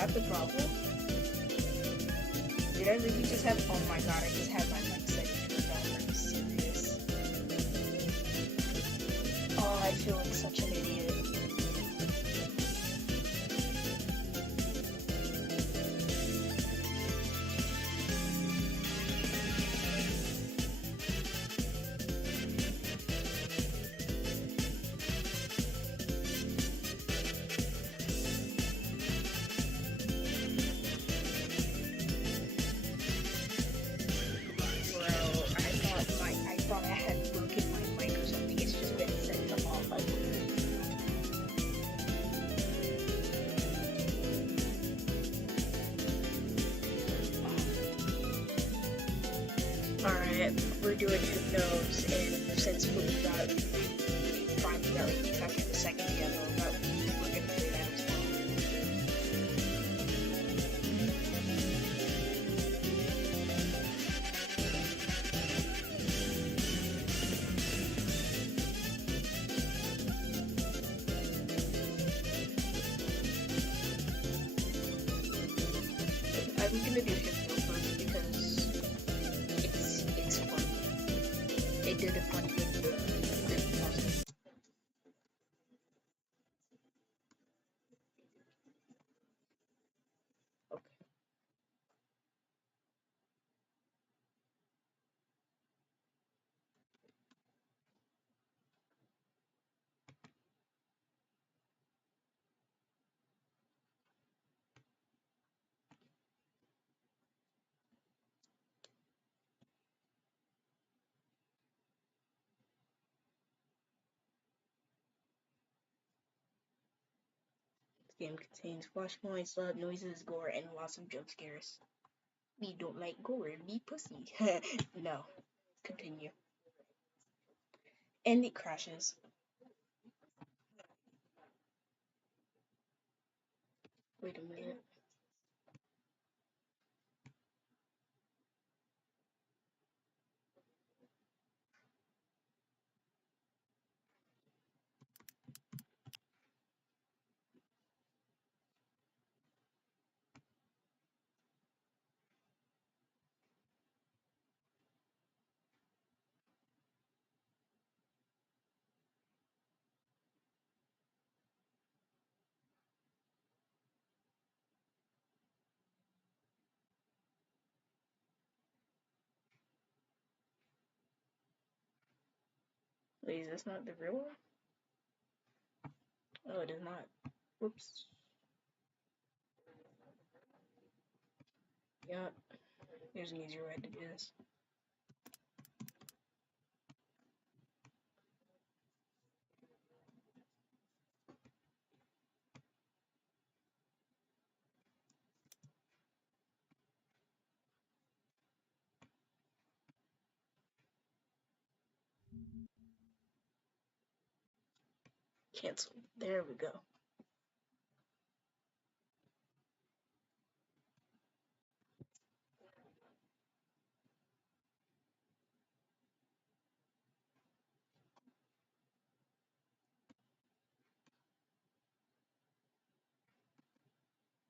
that the problem? Did I really just have? Oh my god! I just had my mic setting turned off. Are you serious? Oh, I feel like such an idiot. Bro, I thought I had broken my mic or something. It's just been set off. I believe. Alright, we're doing hypnos, and since we finally got like the second demo, but we're gonna do that as well. I'm gonna do hypno first because it's fun. It did a fun with the puzzle. Okay. This game contains flash points, loud noises, gore, and lots of jump scares. We don't like gore, be pussy. No. Continue. And it crashes. Wait a minute. Wait, is this not the real one? Oh, it is not. Whoops. Yeah, there's an easier way to do this. Cancel. There we go.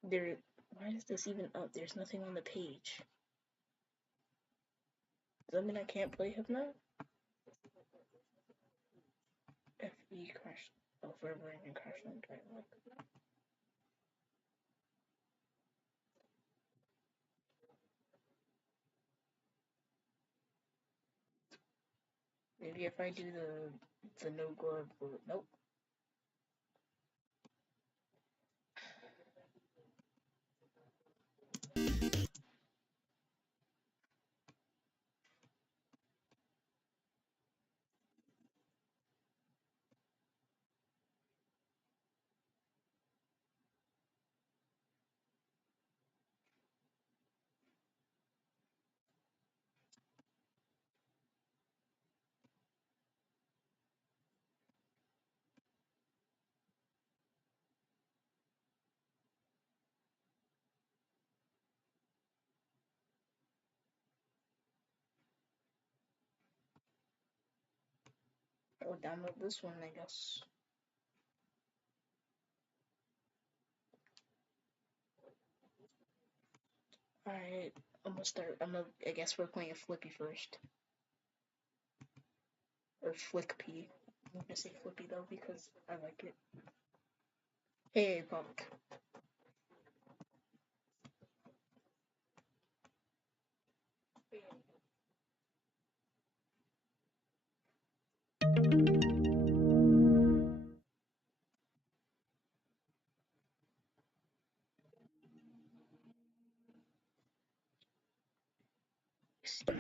There. Why is this even up? There's nothing on the page. Does that mean I can't play Hypno? FE crash. Oh, forever and crash on dialogue. Maybe if I do the no gore bullet. Nope. I'll download this one, I guess. Alright, I'm gonna start. I guess we're playing Flippy first. Or Flickpy. I'm gonna say Flippy though because I like it. Hey, Punk. And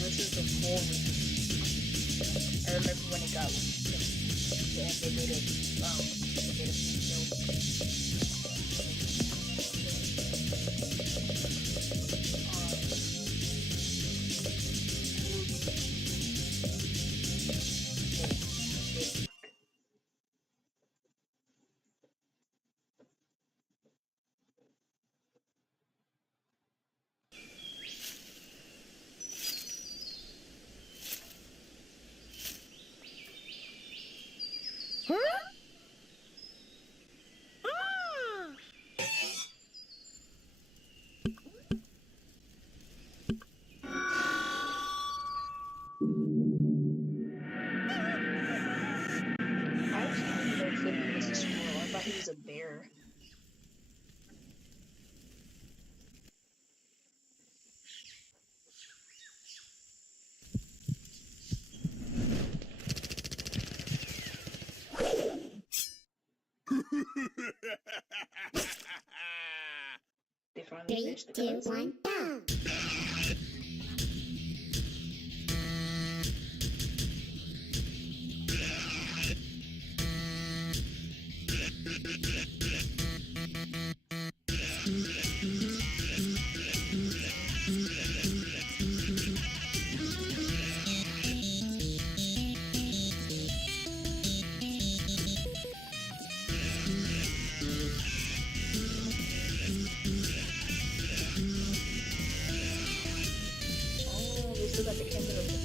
this is the full release. I remember when it got leaked. And they made a video. I actually didn't know Flippy was a squirrel. I thought he was a bear. They finally Three, finished the two, cutscene. one, go! Oh, we still got the camera open.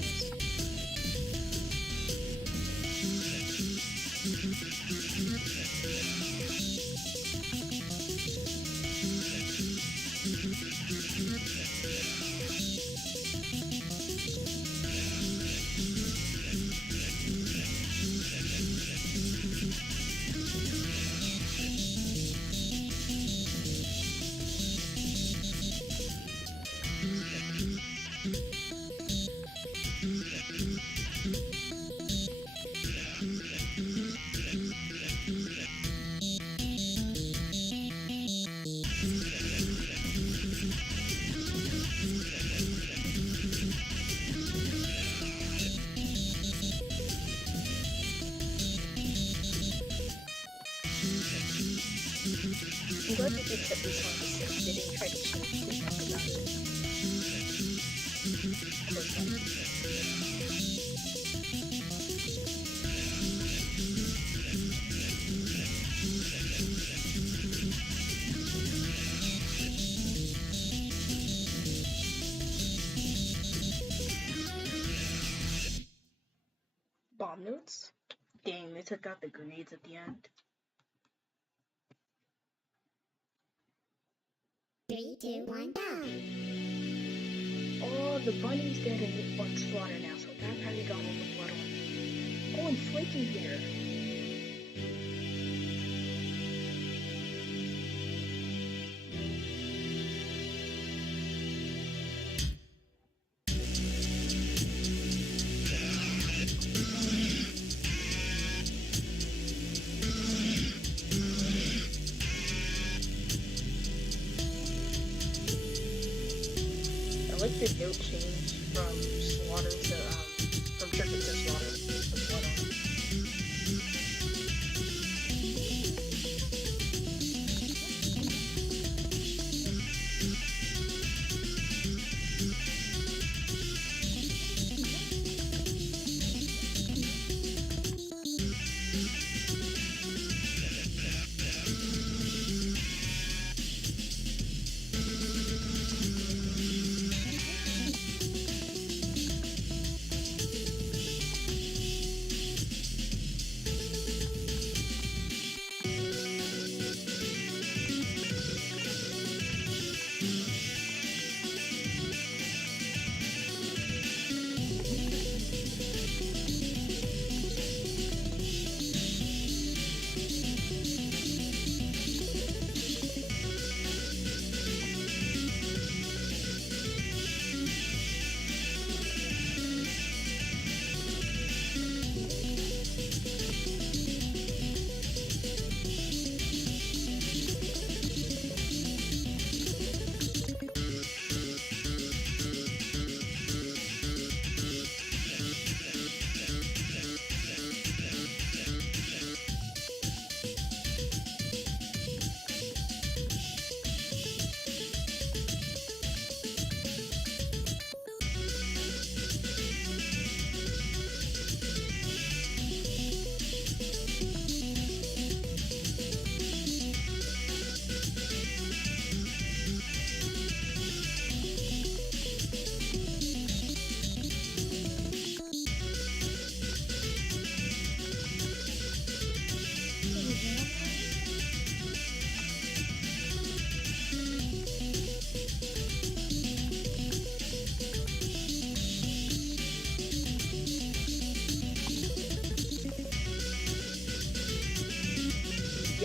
I'm glad that they kept this on the same. They didn't try to change the talk about it. Bomb notes? Dang, they took out the grenades at the end. Three, two, one, go! Oh, the bunny's dead and on slaughter now, so that probably got all the blood on it. Oh, and Flaky here. I like the note change from slaughter to from chicken to slaughter. To slaughter.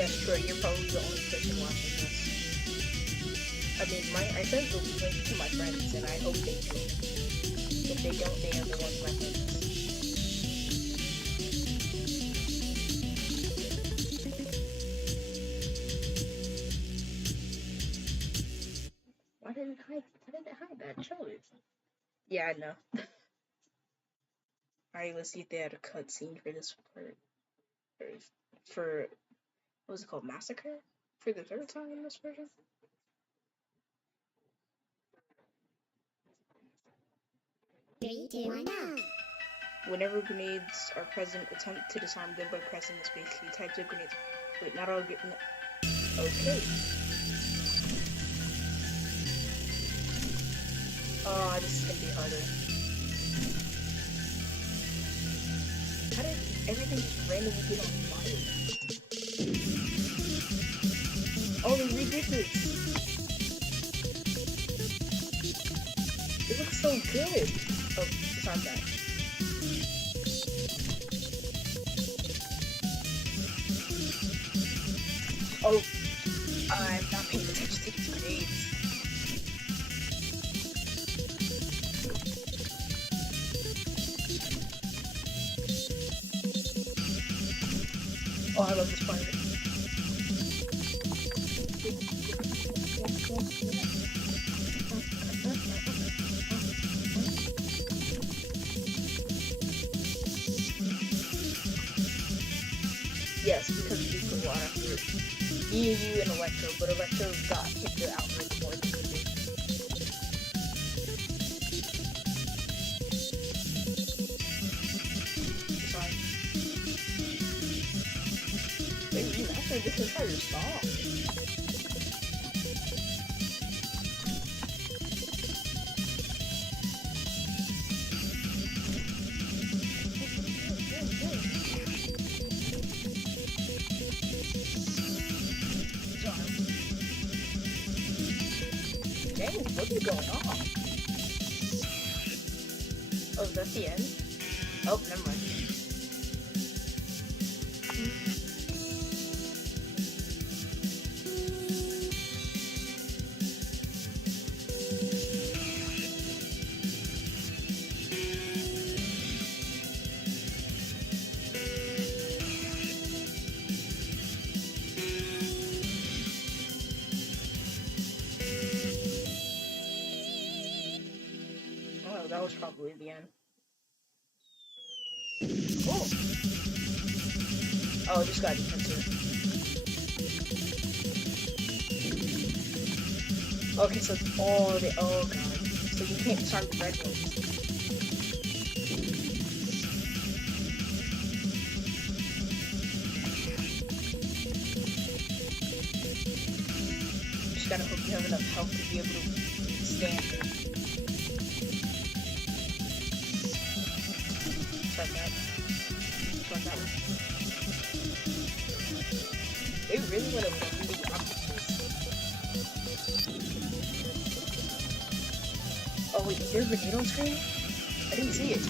That's true. You're probably the only person watching this. I mean, I sent the link to my friends, and I hope they join. If they don't, they are the ones my friends. Why did it hide? Why did it hide that? Show it. Yeah, I know. Alright, let's see if they had a cutscene for this part. For what was it called? Massacre? For the third time in this version? 3, 2, 1, go! Whenever grenades are present, attempt to disarm them by pressing the space key. Types of grenades. Wait, not all grenades. Okay. Oh, this is gonna be harder. How did everything just randomly get on fire? Oh, they redid this. It looks so good. Oh, disarm that. Oh, I'm not paying attention to these grenades. Oh, I love this part. Yes, because we put water after me, you, and Electro, but Electro got hit the outbreak more than we did. Sorry. They remastered this entire song. Dang, what is going on? Oh, is that the end? Oh, never mind. Oh, that was probably the end. Oh! Oh, just got defensive. Okay, so it's all the. Oh god. So you can't disarm the red ones. Just gotta hope you have enough health to be able to stand it. Start that. Start that one. They really went over the really obstacles. Oh wait, is there a grenade on screen? I didn't see it.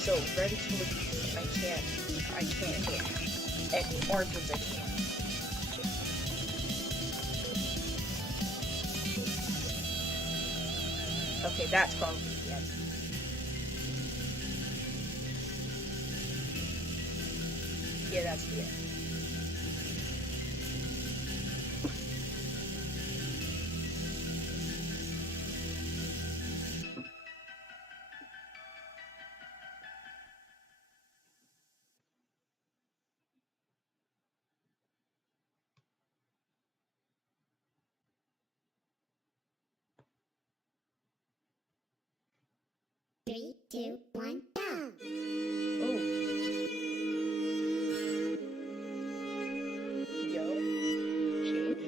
So red explosions I can't hit. And orange ones I can. Okay, that's probably the end. Yeah, that's the end. Three, two, one, go! Oh. Yo. Change.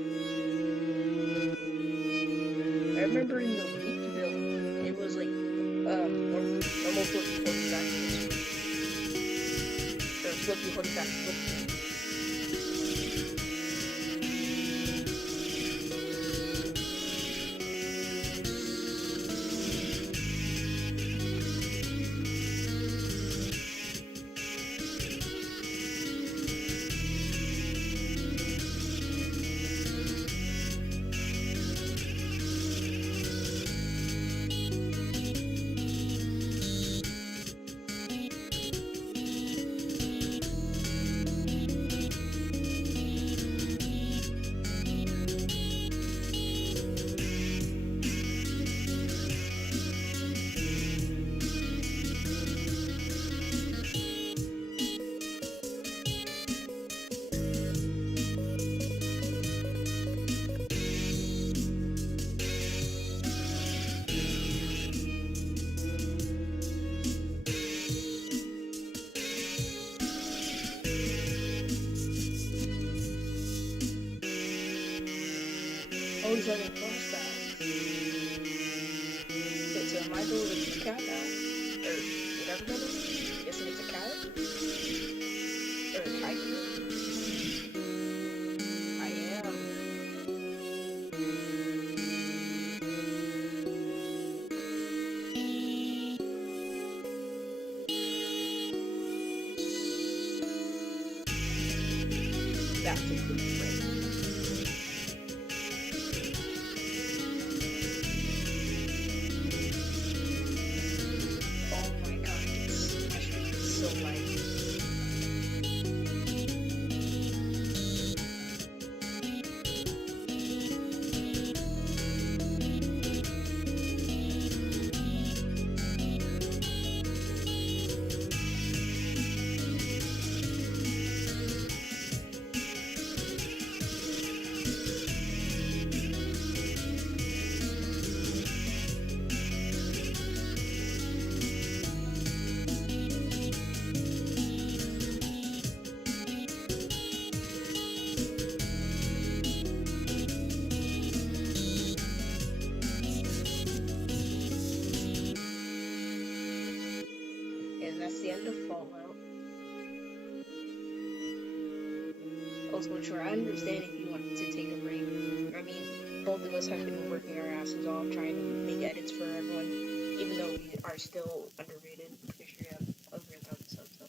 I remember in the leaked build, it was like, normal Flippy holding back this. Or Flippy holding back Flippy. having flashbacks. Okay, so am I going with the cat now? Or whatever that is? I'm guessing it's a cat? Or a tiger? I am. That's a good friend. Oh my god, my stream is so light. And that's the end of Fallout. Also, sure, I understand if you wanted to take a break. I mean, both of us have been working our asses off trying to make edits for everyone, even though we are still underrated. I'm pretty sure we have over 1,000 subs, so.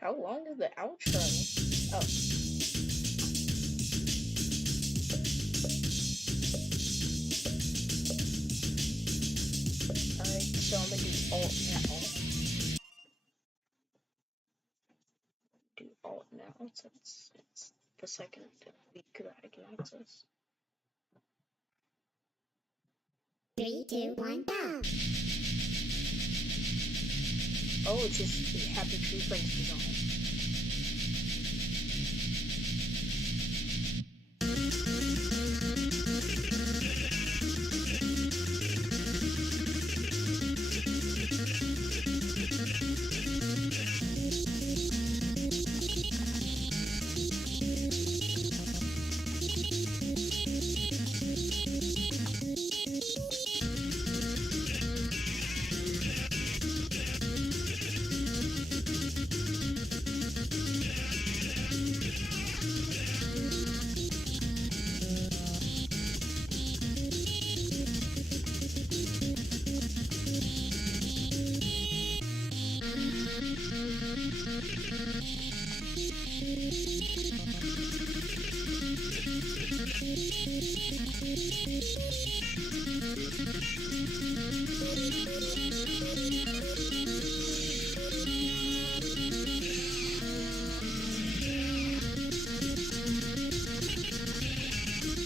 How long is the outro? Oh. Alright, so I'm gonna do alt now. Do alt now since it's the second week that I can access. 3, 2, 1, go! Oh, it's just Happy Tree Friends design.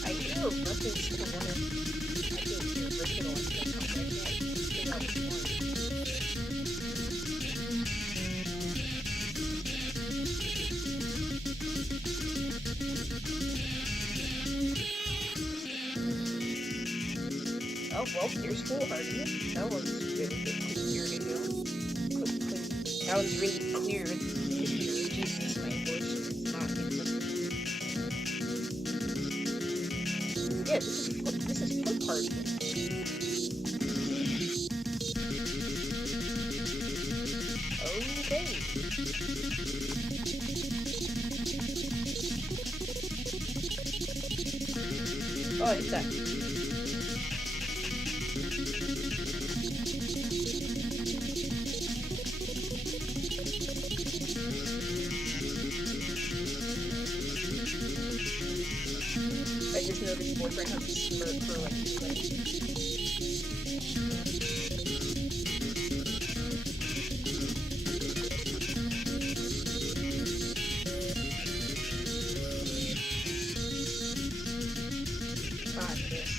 I hear a reference to one of the original Oh, well, here's Foolhardy. That one's really clear to go. That one's really clear to hear. Jesus, my voice is not even. Yeah, this is Foolhardy. Okay. Oh, it's that. I just noticed boyfriend has a smirk for like 2 minutes. God, this.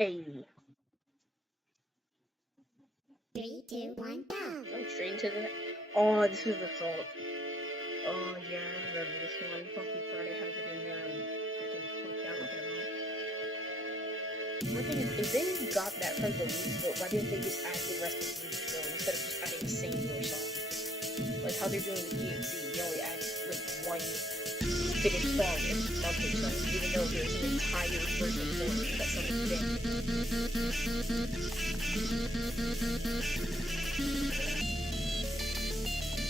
Hey, 3, 2, 1, go. going straight into the. Oh, this is the salt. Oh yeah, I remember this one. Funky Friday has it in there and freaking fucked out with everyone. One thing is, if they got that from the leaks, but why didn't they just add the rest of the leaks though, instead of just adding a singular song? Like how they're doing with DXC, they only add like one finished song in monthly song, even though there's an entire version for it that someone did.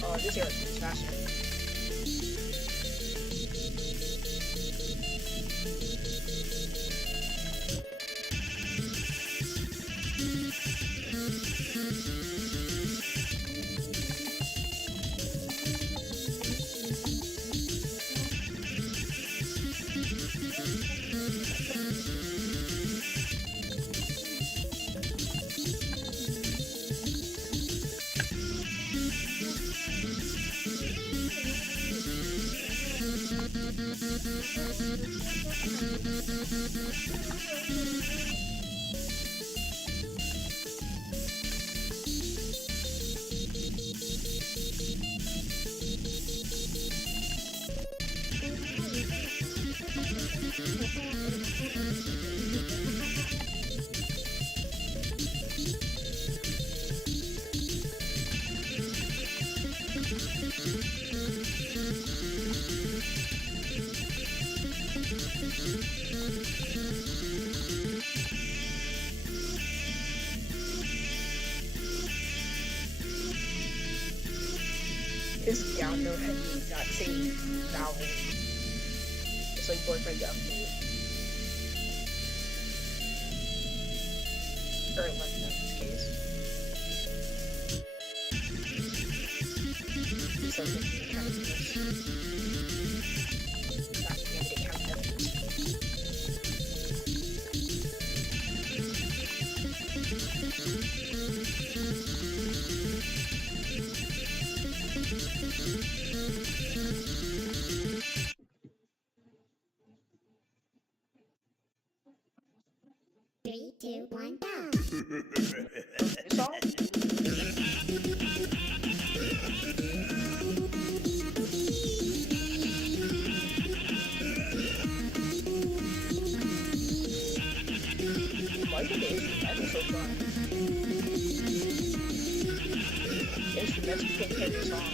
Oh, this era is faster. His down note has the exact same vowel. Just like boyfriend down note. Or left note in this case. So the count this. Not the end count notes. Three, two, one, go. This song? Why did the instrumental so fun? The instruments became every song.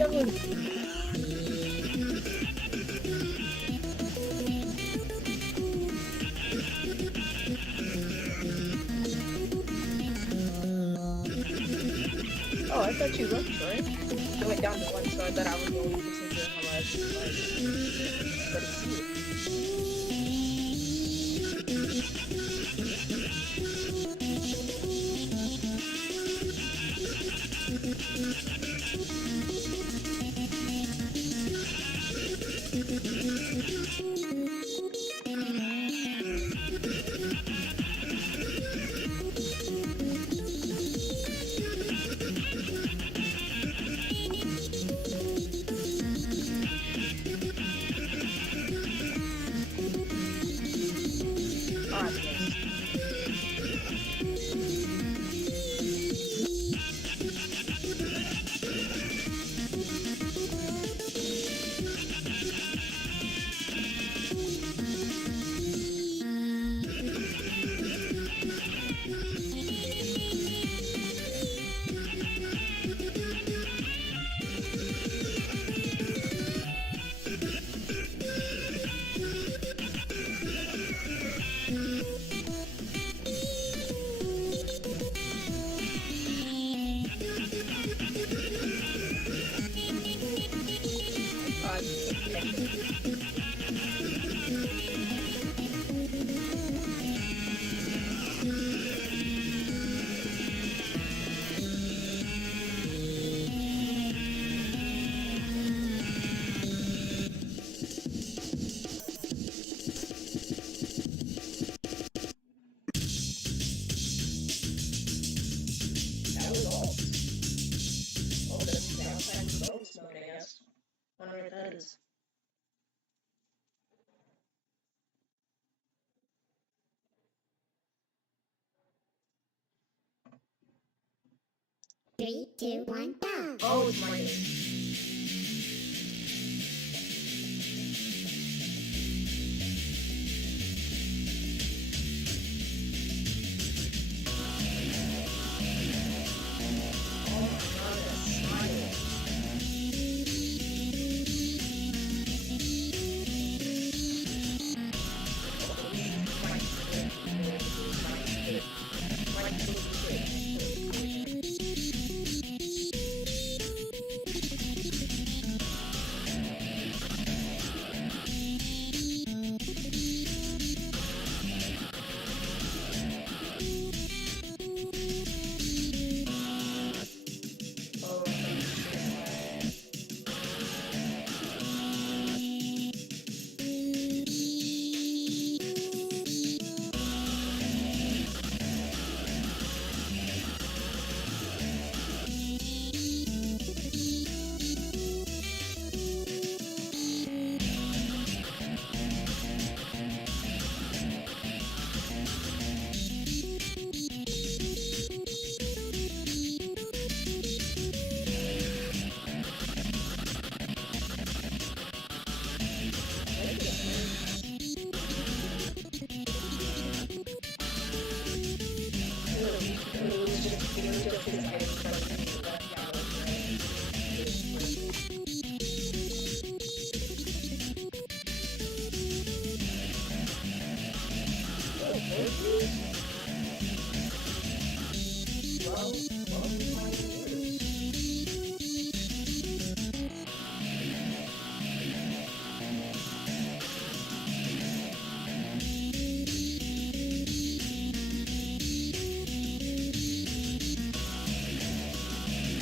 That was oh, I thought you looked for it. It went down to one, so I thought I was the only person doing how I but it's you. 3, 2, 1, go! Oh, it's my name. Oh my god, that's smile.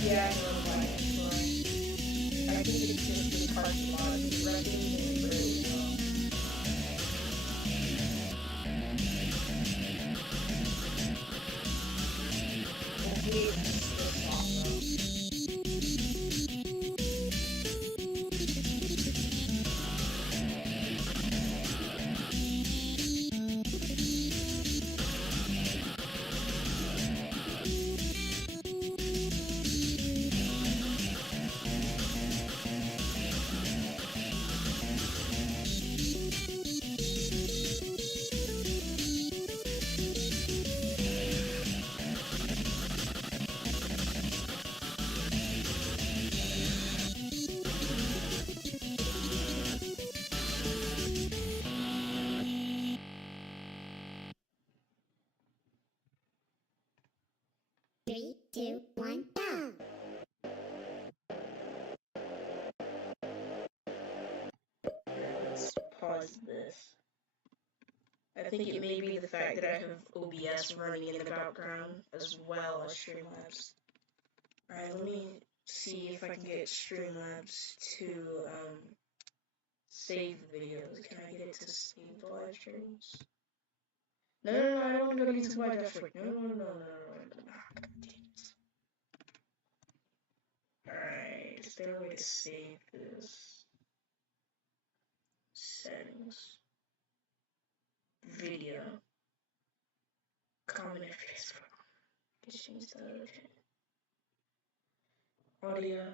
Yeah, I know why. I think it's just the parking lot. It's really well. Hopefully it's this long though. Three, two, one, go! Let's pause this. I think it may be the fact that I have OBS running in the background as well as Streamlabs. Alright, let me see if I can get Streamlabs to save videos. Can I get it to save the live streams? No, I don't want to go to YouTube Live dashboard. No. God damn it. Alright, is there a way to save this? Settings. Video. Common interface. Just change that, okay. Audio.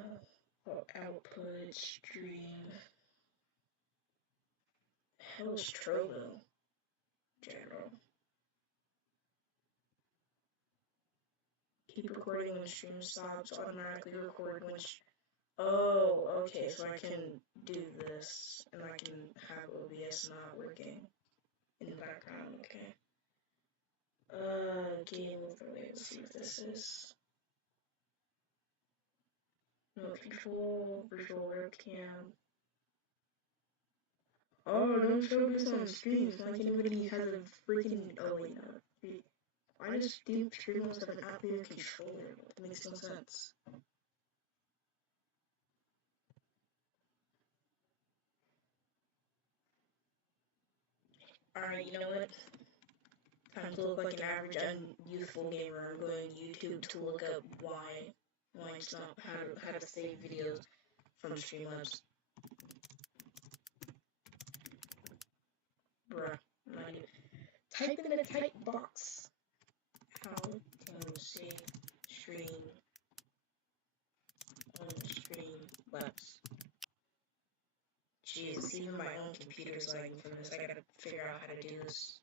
Output. Stream. Hell is Trovo? General. Keep recording when stream stops. Automatically record when. Oh, okay. So I can do this, and I can have OBS not working in the background. Okay. Game overlay. Let's see what this is. No control. Virtual webcam. Oh, don't show this on stream. It's not like anybody has a freaking. Oh wait, no. Why does Steam Streamlabs have an app for your controller? That makes no sense. Alright, you know what? Time to look like an average unyouthful gamer. I'm going to YouTube to look up why it's not how to save videos from Streamlabs. Bruh, not even. Type in the type box. How to save stream Labs. Jeez, even my own computer's lagging from this. I gotta figure out how to do this.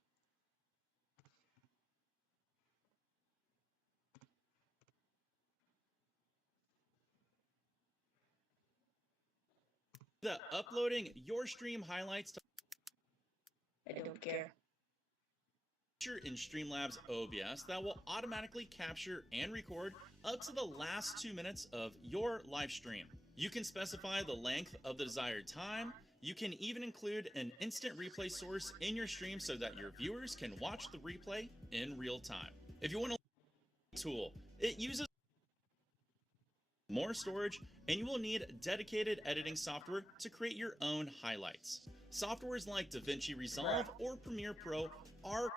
Uploading your stream highlights to I don't care. in Streamlabs OBS that will automatically capture and record up to the last 2 minutes of your live stream. You can specify the length of the desired time. You can even include an instant replay source in your stream so that your viewers can watch the replay in real time. If you want a tool, it uses more storage, and you will need dedicated editing software to create your own highlights. Softwares like DaVinci Resolve or Premiere Pro are...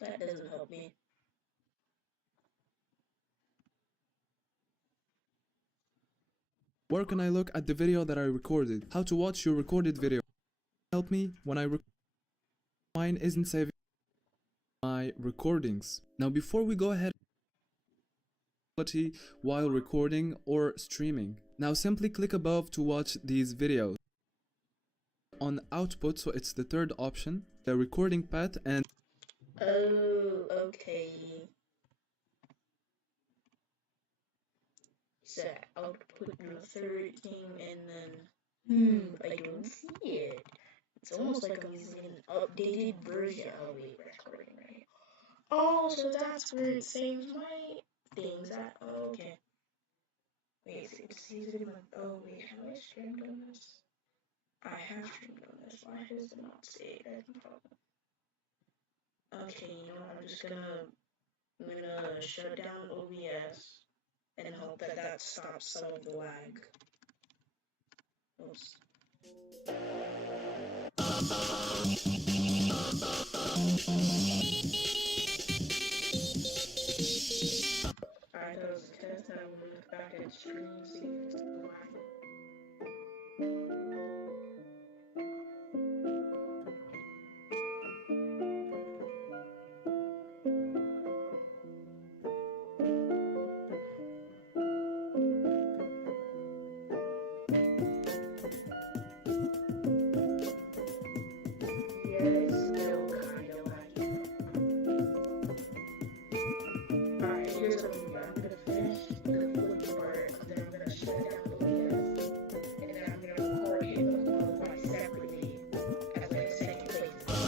That doesn't help me. Where can I look at the video that I recorded? How to watch your recorded video? Help me when I record. Mine isn't saving my recordings. Now before we go ahead while recording or streaming. Now simply click above to watch these videos. On output, so it's the third option, the recording path, and Oh, okay. So output your third thing and then I don't see it. It's almost like I'm using an updated version. Oh wait, recording right. Oh, so that's where it saves my things at. Oh, okay. Wait, it saves it in my. Oh wait, have I streamed on this? I have streamed on this. Why does it not save? That's the problem. Okay, you know, I'm gonna shut down OBS and hope that that stops some of the lag. Oops. Alright, that was a test. Now we'll look back at stream, see if it's still lagging. Yeah, it's still kinda lagging. Alright, here's what I'm gonna do. I'm gonna finish the Flippy part, and then I'm gonna shut down OBS, and then I'm gonna record it with Lullaby separately as like a second playthrough.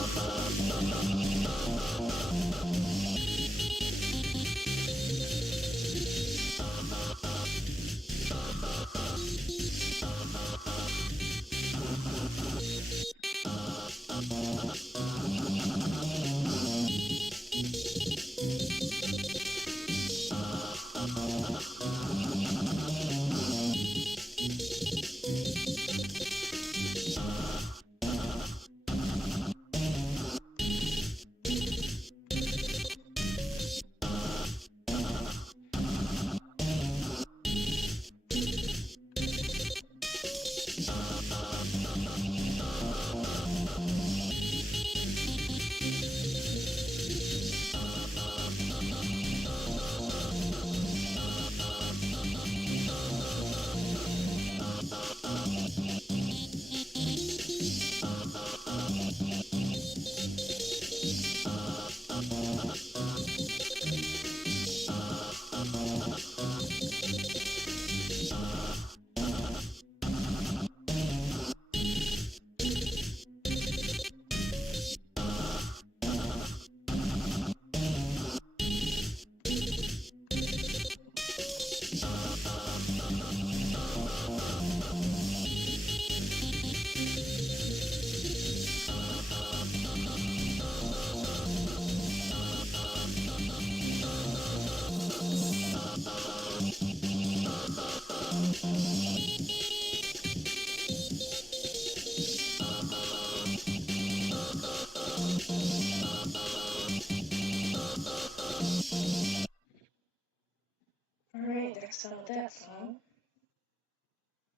Alright, that's all that song.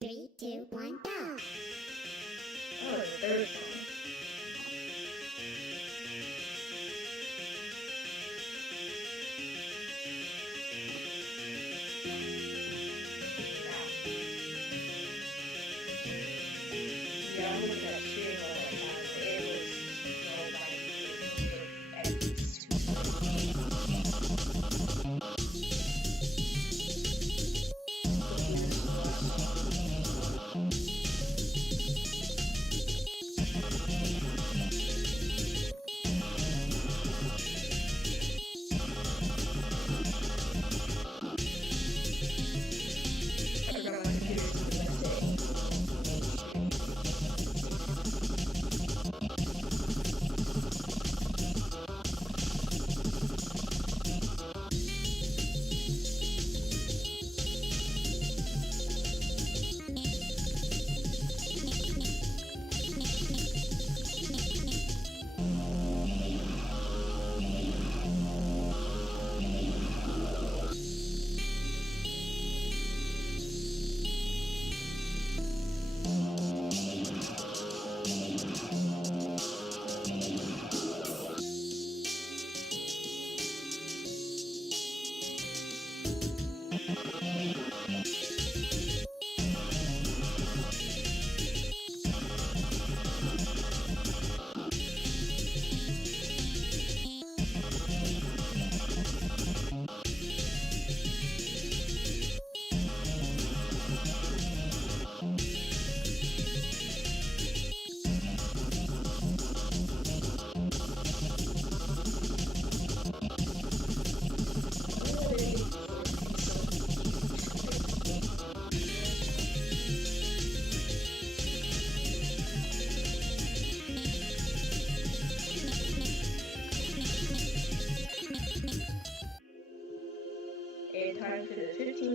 3, 2, 1, go! Oh, the third song.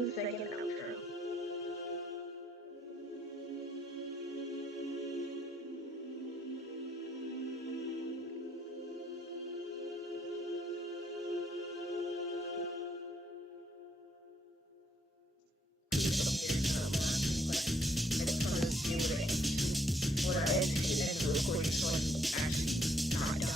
15-second outro. What I edited and the recording so I'm actually not done.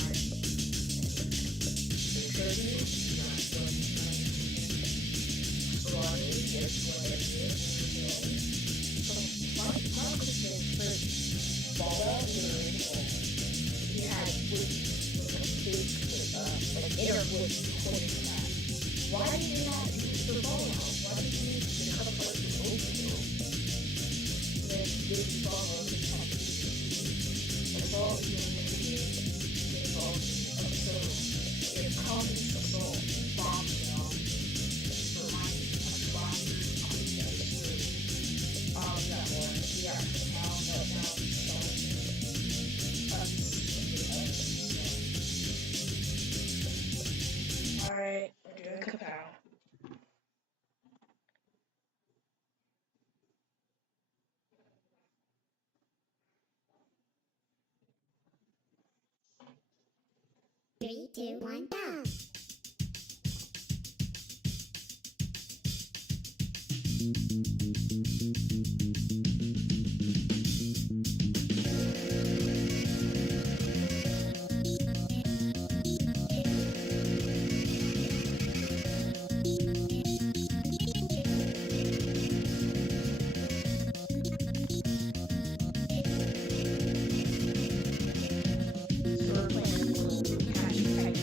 Why did you not use the ball out? Why did you use the cup like the oatmeal? Then give the ball out the cup. That's all you need. That's all. So, if common assault bombs down, for my bomb on the other that one, yeah, now, alright, we're doing kapow. Three, two, one, go. So we're playing a little hashtag.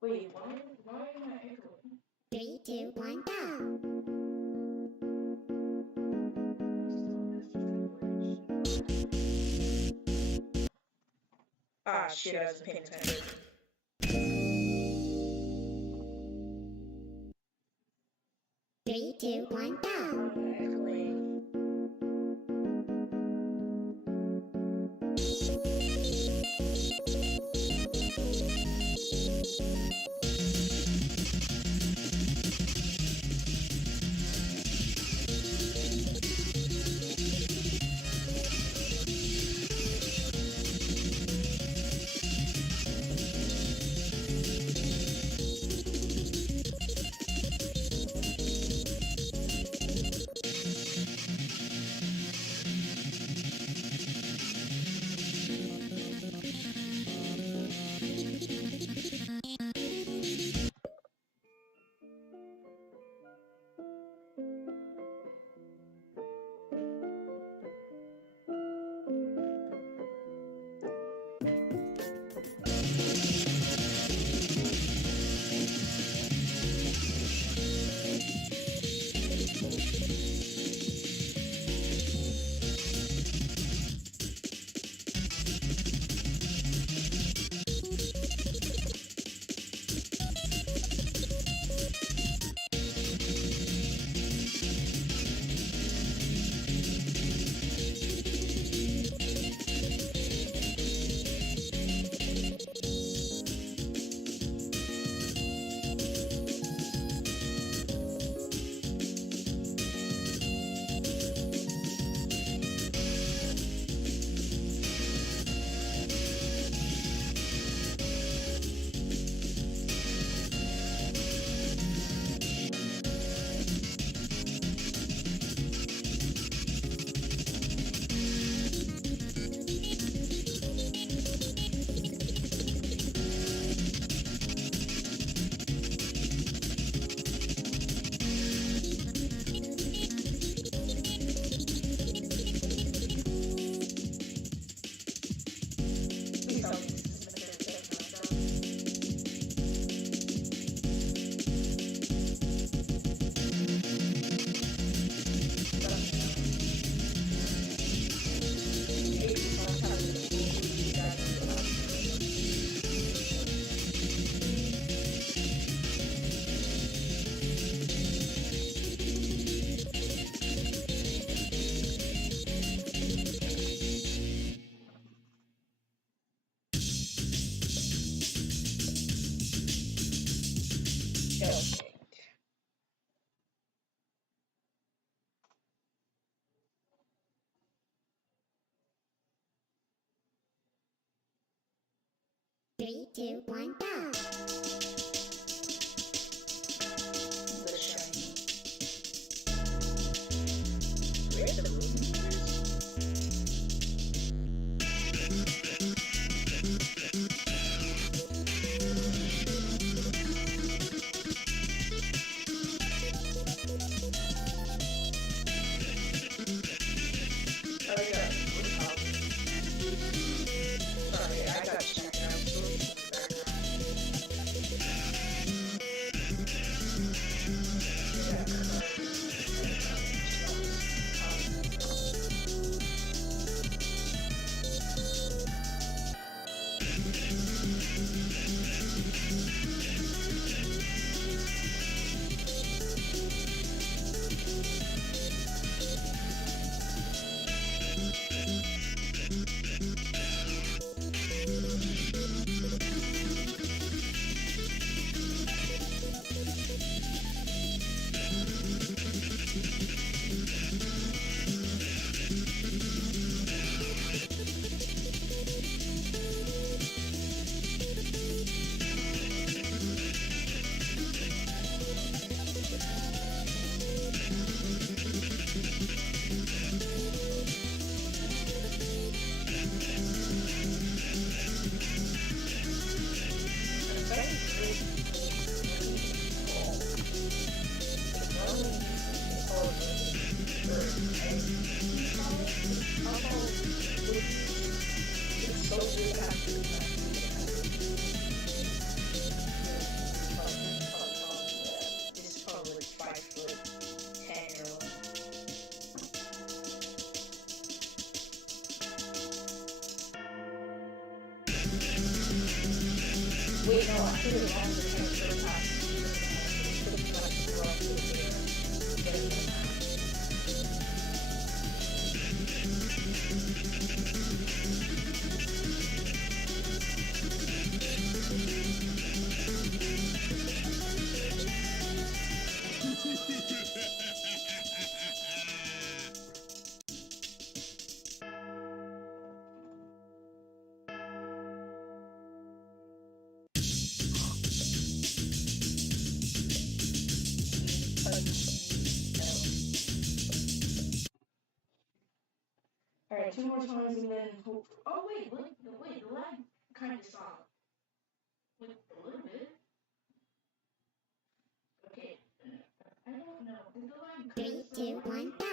Wait, why am I echoing? 3, 2, 1, go. Ah, shit, I wasn't paying attention. 3, 2, 1, go. Echoing. 3, 2, 1, go. The shiny. Where's the movie? Oh yeah, sorry, I got distracted. I was doing some This is probably like 5'10" or wait, no, I think it was on the first half. Alright, 2 more times and then hope. Oh wait, the lag kind of stopped. Like a little bit. Okay, I don't know. Did the lag 3, 2, 1, go.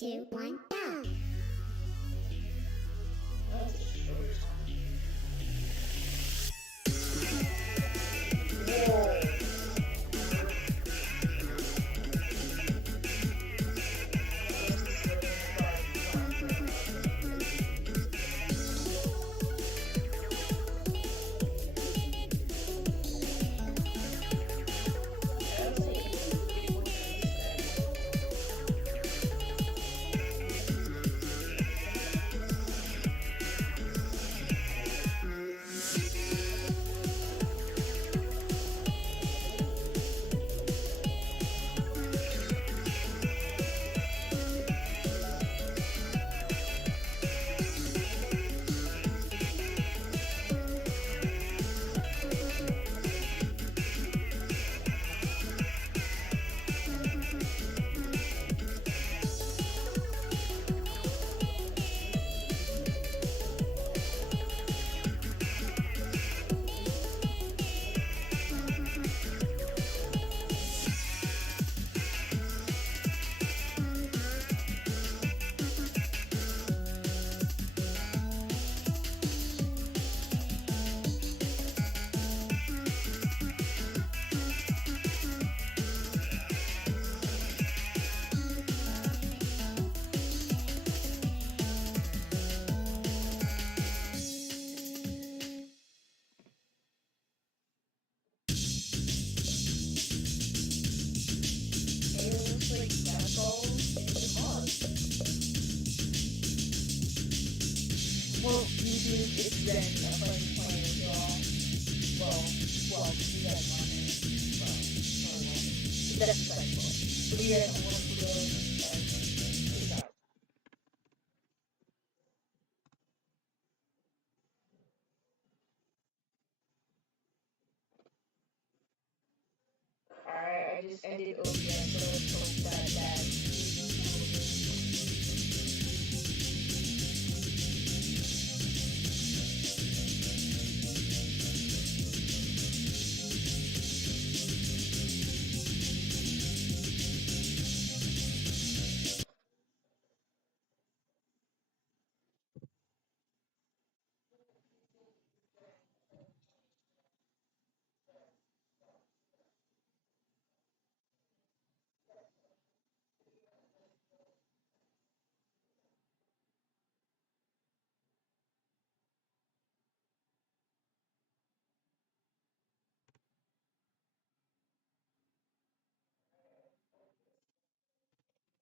2, 1, go! That's a short song. Whoa. Well, YouTube, it's been a fun playing with y'all. Well, you guys want it. Well, I don't know. That's respectful. But you guys don't want to go and peace out. Alright, I just ended OBS, so let's hope that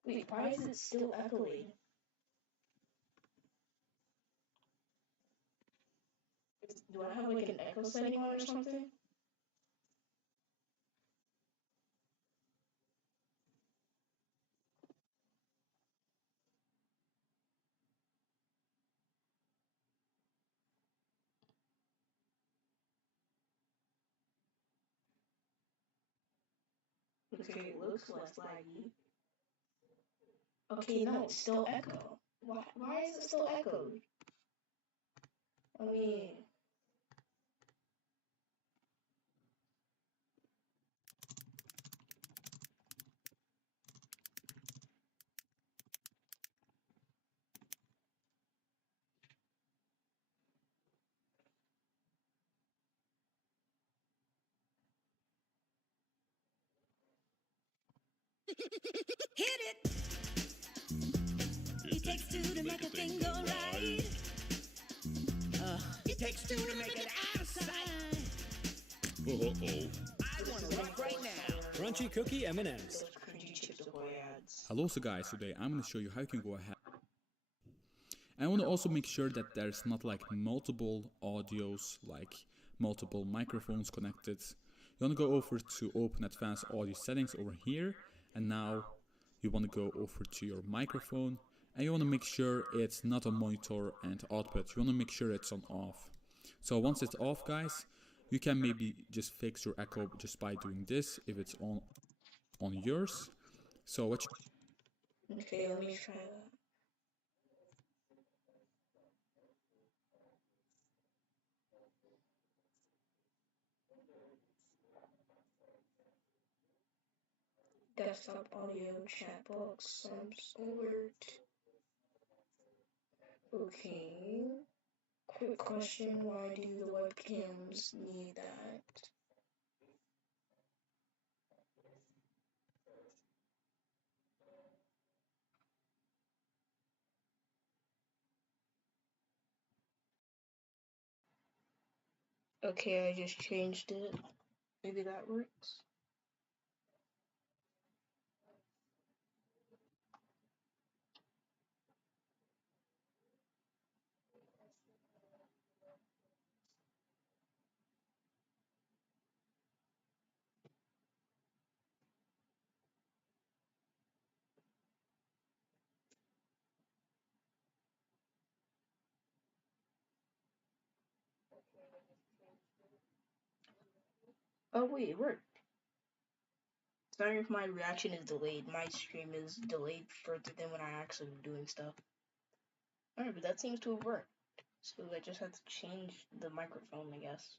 wait, why is it still echoing? Do I have like an echo setting on or something? Okay, it looks less laggy. Okay, no, it's still echo. Why is it still echoed? I mean, Hit it! It takes two to make a thing go right. It takes two to make it out of sight. Uh-oh. I want to rock right now. Crunchy cookie M&Ms. those cringy Chips Ahoy ads. Hello, so guys, today I'm going to show you how you can go ahead. I want to also make sure that there's not like multiple audios, like multiple microphones connected. You want to go over to open advanced audio settings over here, and now you want to go over to your microphone, and you want to make sure it's not on monitor and output. You want to make sure it's on off. So once it's off, guys, you can maybe just fix your echo just by doing this if it's on yours. So what you Okay, let me try that. Desktop audio, chat box, alert. Okay. Quick question, why do the webcams need that? Okay, I just changed it. Maybe that works. Oh wait, it worked. Sorry if my reaction is delayed. My stream is delayed further than when I actually am doing stuff. Alright, but that seems to have worked. So I just have to change the microphone, I guess.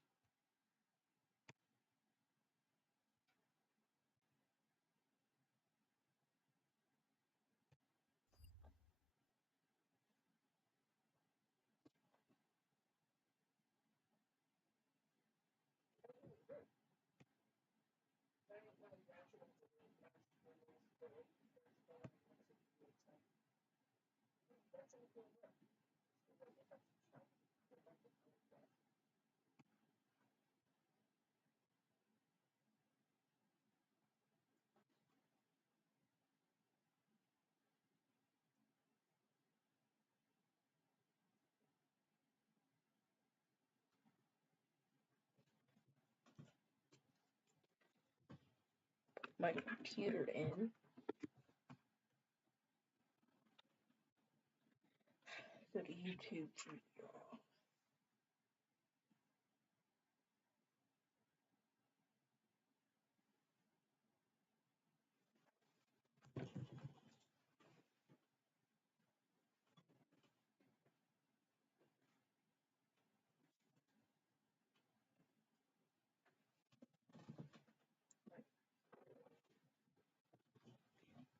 My computer in. Go to YouTube for y'all.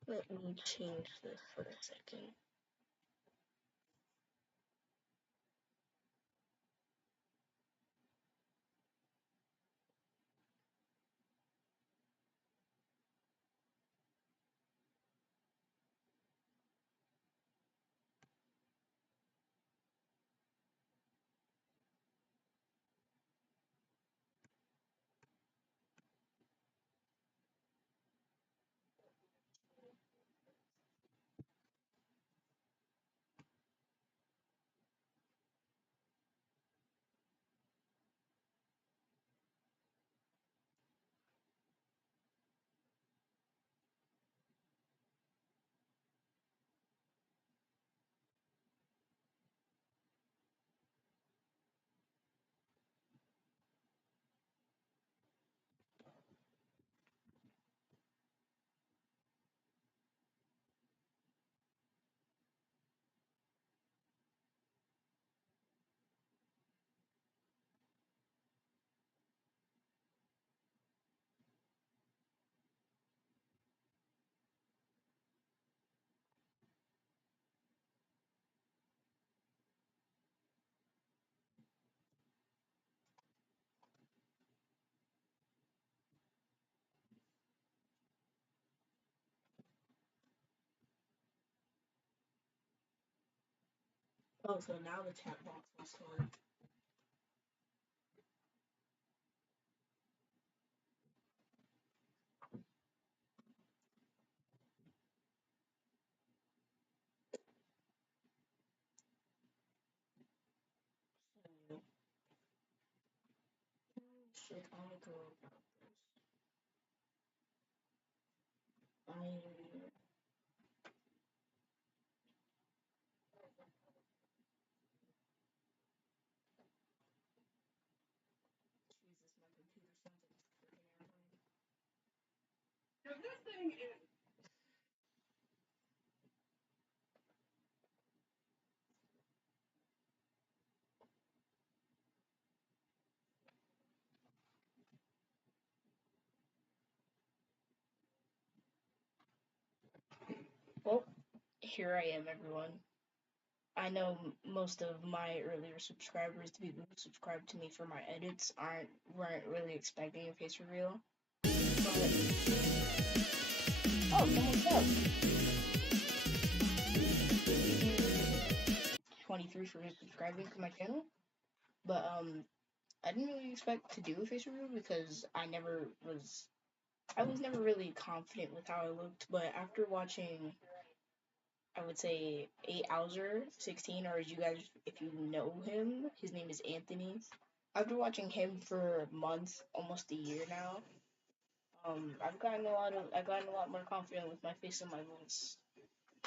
Let me change this for a second. Oh, so now the chat box must work. So, should I go about this? Jesus, my computer sounds like a freaking airplane. Well, here I am, everyone. I know most of my earlier subscribers, the people who subscribed to me for my edits, weren't really expecting a face reveal. But oh, someone's up. 23 for subscribing to my channel, but I didn't really expect to do a face reveal because I was never really confident with how I looked. But after watching, I would say 8Hauser16, or as you guys, if you know him, his name is Anthony. After watching him for months, almost a year now, I've gotten a lot more confident with my face and my voice.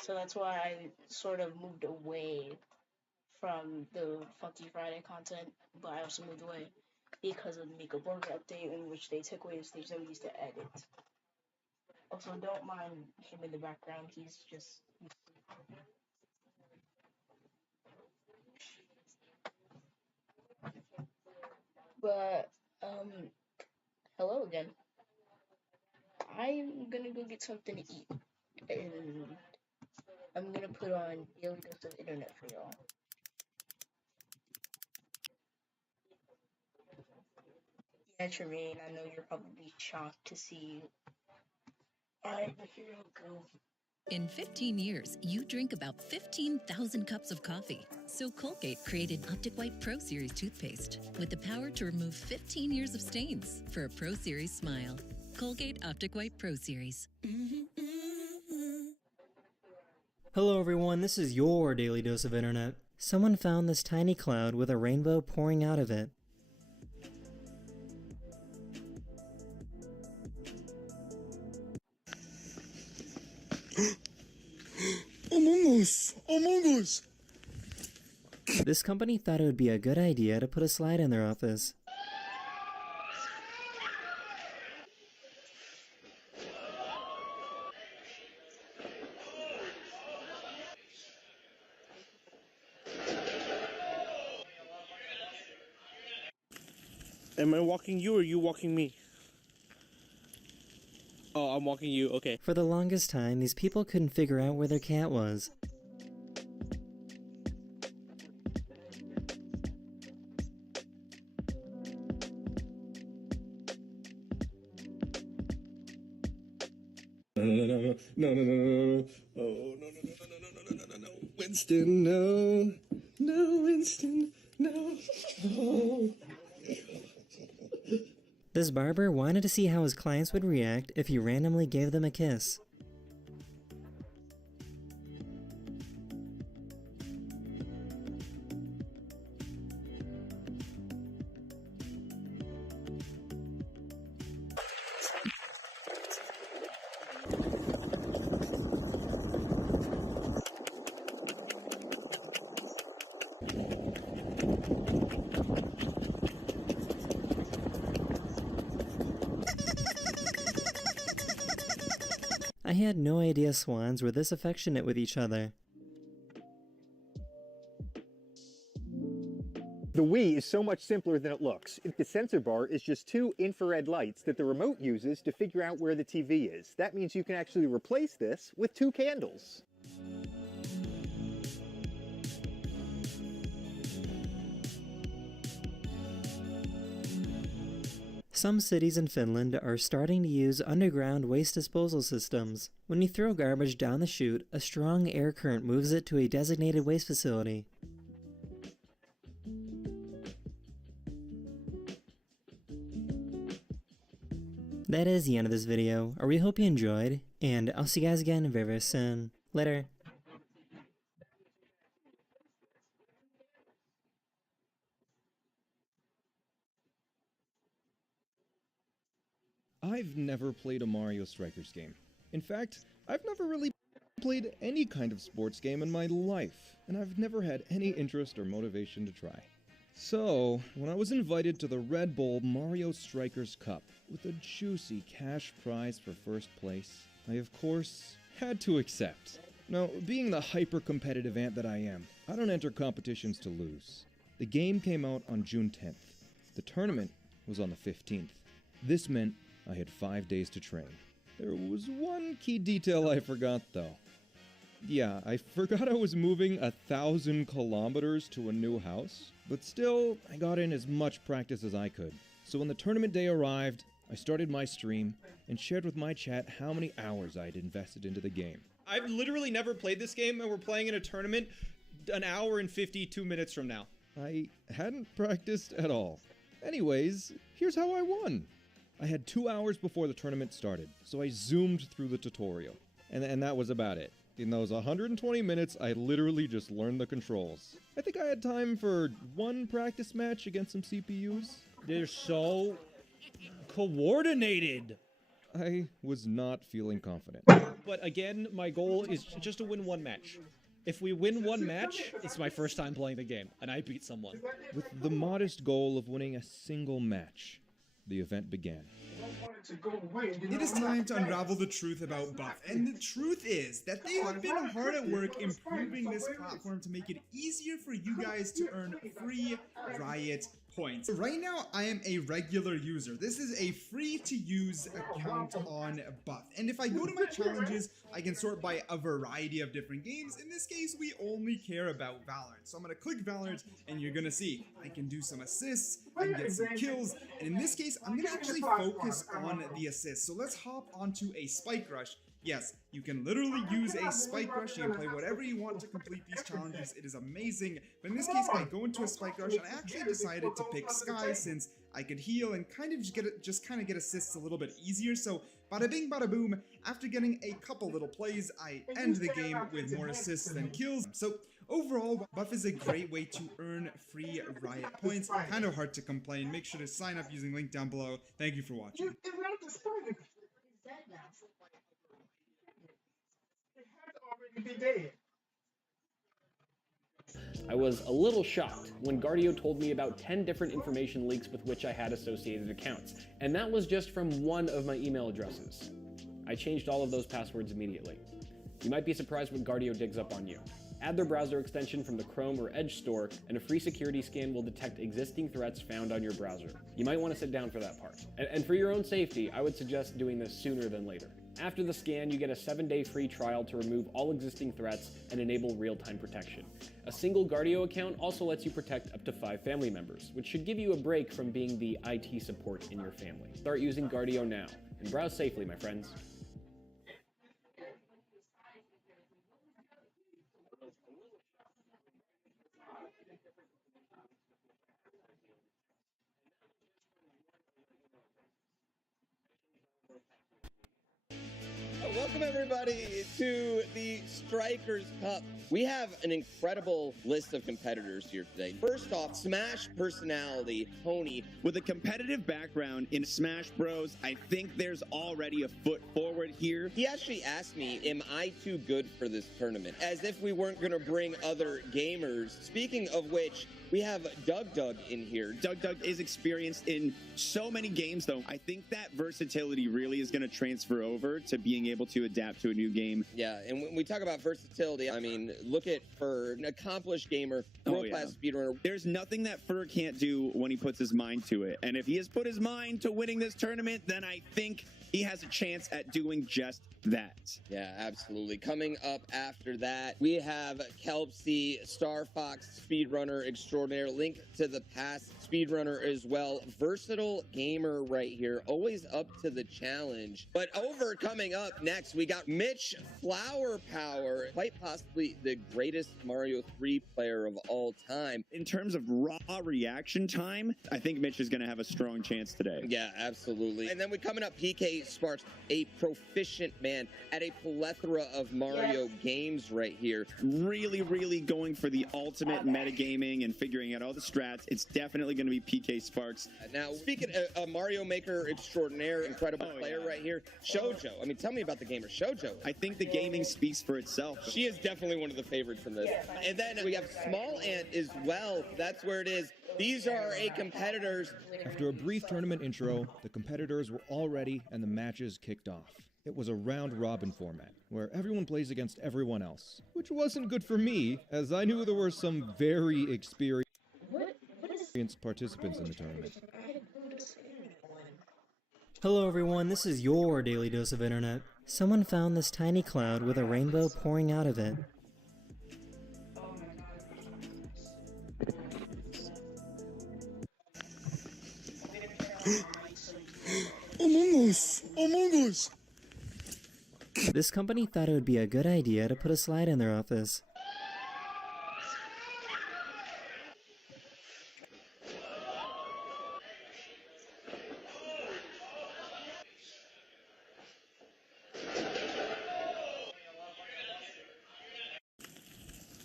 So that's why I sort of moved away from the Funky Friday content, but I also moved away because of the Mika Borger update, in which they took away the stage that we used to edit. Also, don't mind him in the background. He's just. But hello again. I'm gonna go get something to eat, and I'm gonna put on Daily Dose of Internet for y'all. Yeah, Tremaine, I know you're probably shocked to see. Alright, but here we go. In 15 years, you drink about 15,000 cups of coffee. So Colgate created Optic White Pro Series toothpaste with the power to remove 15 years of stains for a Pro Series smile. Colgate Optic White Pro Series. Hello everyone, this is your Daily Dose of Internet. Someone found this tiny cloud with a rainbow pouring out of it. Among Us! Among Us! This company thought it would be a good idea to put a slide in their office. Am I walking you or you walking me? Oh, I'm walking you, okay. For the longest time, these people couldn't figure out where their cat was. No. Oh, no. Winston, no. No, Winston, no. Oh. This barber wanted to see how his clients would react if he randomly gave them a kiss. I had no idea swans were this affectionate with each other. The Wii is so much simpler than it looks. The sensor bar is just two infrared lights that the remote uses to figure out where the TV is. That means you can actually replace this with two candles. Some cities in Finland are starting to use underground waste disposal systems. When you throw garbage down the chute, a strong air current moves it to a designated waste facility. That is the end of this video. I really hope you enjoyed, and I'll see you guys again very, very soon. Later. I've never played a Mario Strikers game. In fact, I've never really played any kind of sports game in my life, and I've never had any interest or motivation to try. So, when I was invited to the Red Bull Mario Strikers Cup with a juicy cash prize for first place, I of course had to accept. Now, being the hyper-competitive ant that I am, I don't enter competitions to lose. The game came out on June 10th. The tournament was on the 15th. This meant I had 5 days to train. There was one key detail I forgot though. Yeah, I forgot I was moving 1,000 kilometers to a new house, but still, I got in as much practice as I could. So when the tournament day arrived, I started my stream and shared with my chat how many hours I had invested into the game. I've literally never played this game, and we're playing in a tournament an hour and 52 minutes from now. I hadn't practiced at all. Anyways, here's how I won. I had 2 hours before the tournament started, so I zoomed through the tutorial. And that was about it. In those 120 minutes, I literally just learned the controls. I think I had time for one practice match against some CPUs. They're so coordinated. I was not feeling confident. But again, my goal is just to win one match. If we win one match, it's my first time playing the game, and I beat someone. With the modest goal of winning a single match, the event began. It is time to unravel the truth about Buff, and the truth is that they have been hard at work improving this platform to make it easier for you guys to earn free Riot points. Right now, I am a regular user. This is a free-to-use account on Buff, and if I go to my challenges, I can sort by a variety of different games. In this case, we only care about Valorant, so I'm gonna click Valorant, and you're gonna see I can do some assists, I can get some kills, and in this case, I'm gonna actually focus on the assists. So let's hop onto a Spike Rush. Yes, you can literally use a Spike Rush. You can play whatever you want to complete these challenges. It is amazing. But in this case, I go into a Spike Rush, and I actually decided to pick Sky since I could heal and kind of just get assists a little bit easier. So bada bing, bada boom. After getting a couple little plays, I end the game with more assists than kills. So overall, Buff is a great way to earn free Riot points. Kind of hard to complain. Make sure to sign up using link down below. Thank you for watching. I was a little shocked when Guardio told me about 10 different information leaks with which I had associated accounts, and that was just from one of my email addresses. I changed all of those passwords immediately. You might be surprised what Guardio digs up on you. Add their browser extension from the Chrome or Edge store, and a free security scan will detect existing threats found on your browser. You might want to sit down for that part. And for your own safety, I would suggest doing this sooner than later. After the scan, you get a 7-day free trial to remove all existing threats and enable real-time protection. A single Guardio account also lets you protect up to 5 family members, which should give you a break from being the IT support in your family. Start using Guardio now, and browse safely, my friends. Welcome everybody to the Strikers Cup. We have an incredible list of competitors here today. First off, Smash personality, Tony. With a competitive background in Smash Bros, I think there's already a foot forward here. He actually asked me, am I too good for this tournament? As if we weren't going to bring other gamers. Speaking of which, we have Doug in here. Doug is experienced in so many games, though. I think that versatility really is going to transfer over to being able to adapt to a new game. Yeah, and when we talk about versatility, I mean, look at Fur, an accomplished gamer, world-class speedrunner. There's nothing that Fur can't do when he puts his mind to it. And if he has put his mind to winning this tournament, then I think he has a chance at doing just that. Yeah, absolutely. Coming up after that, we have Kelpsy, Star Fox speedrunner extraordinaire, Link to the Past speedrunner as well. Versatile gamer right here, always up to the challenge. But coming up next, we got Mitch Flower Power, quite possibly the greatest Mario 3 player of all time. In terms of raw reaction time, I think Mitch is going to have a strong chance today. Yeah, absolutely. And then we coming up, PK Sparks, a proficient man at a plethora of Mario games right here. Really going for the ultimate metagaming and figuring out all the strats. It's definitely going to be PK Sparks. Now, speaking of Mario Maker extraordinaire, incredible player right here, Shoujo. I mean, tell me about the gamer Shoujo. I think the gaming speaks for itself. She is definitely one of the favorites from this. And then we have Small Ant as well. That's where it is. These are competitors. After a brief tournament intro, the competitors were all ready and the matches kicked off. It was a round-robin format, where everyone plays against everyone else, which wasn't good for me, as I knew there were some very experienced participants in the tournament. Hello everyone, this is your Daily Dose of Internet. Someone found this tiny cloud with a rainbow pouring out of it. Among Us! Among Us! This company thought it would be a good idea to put a slide in their office.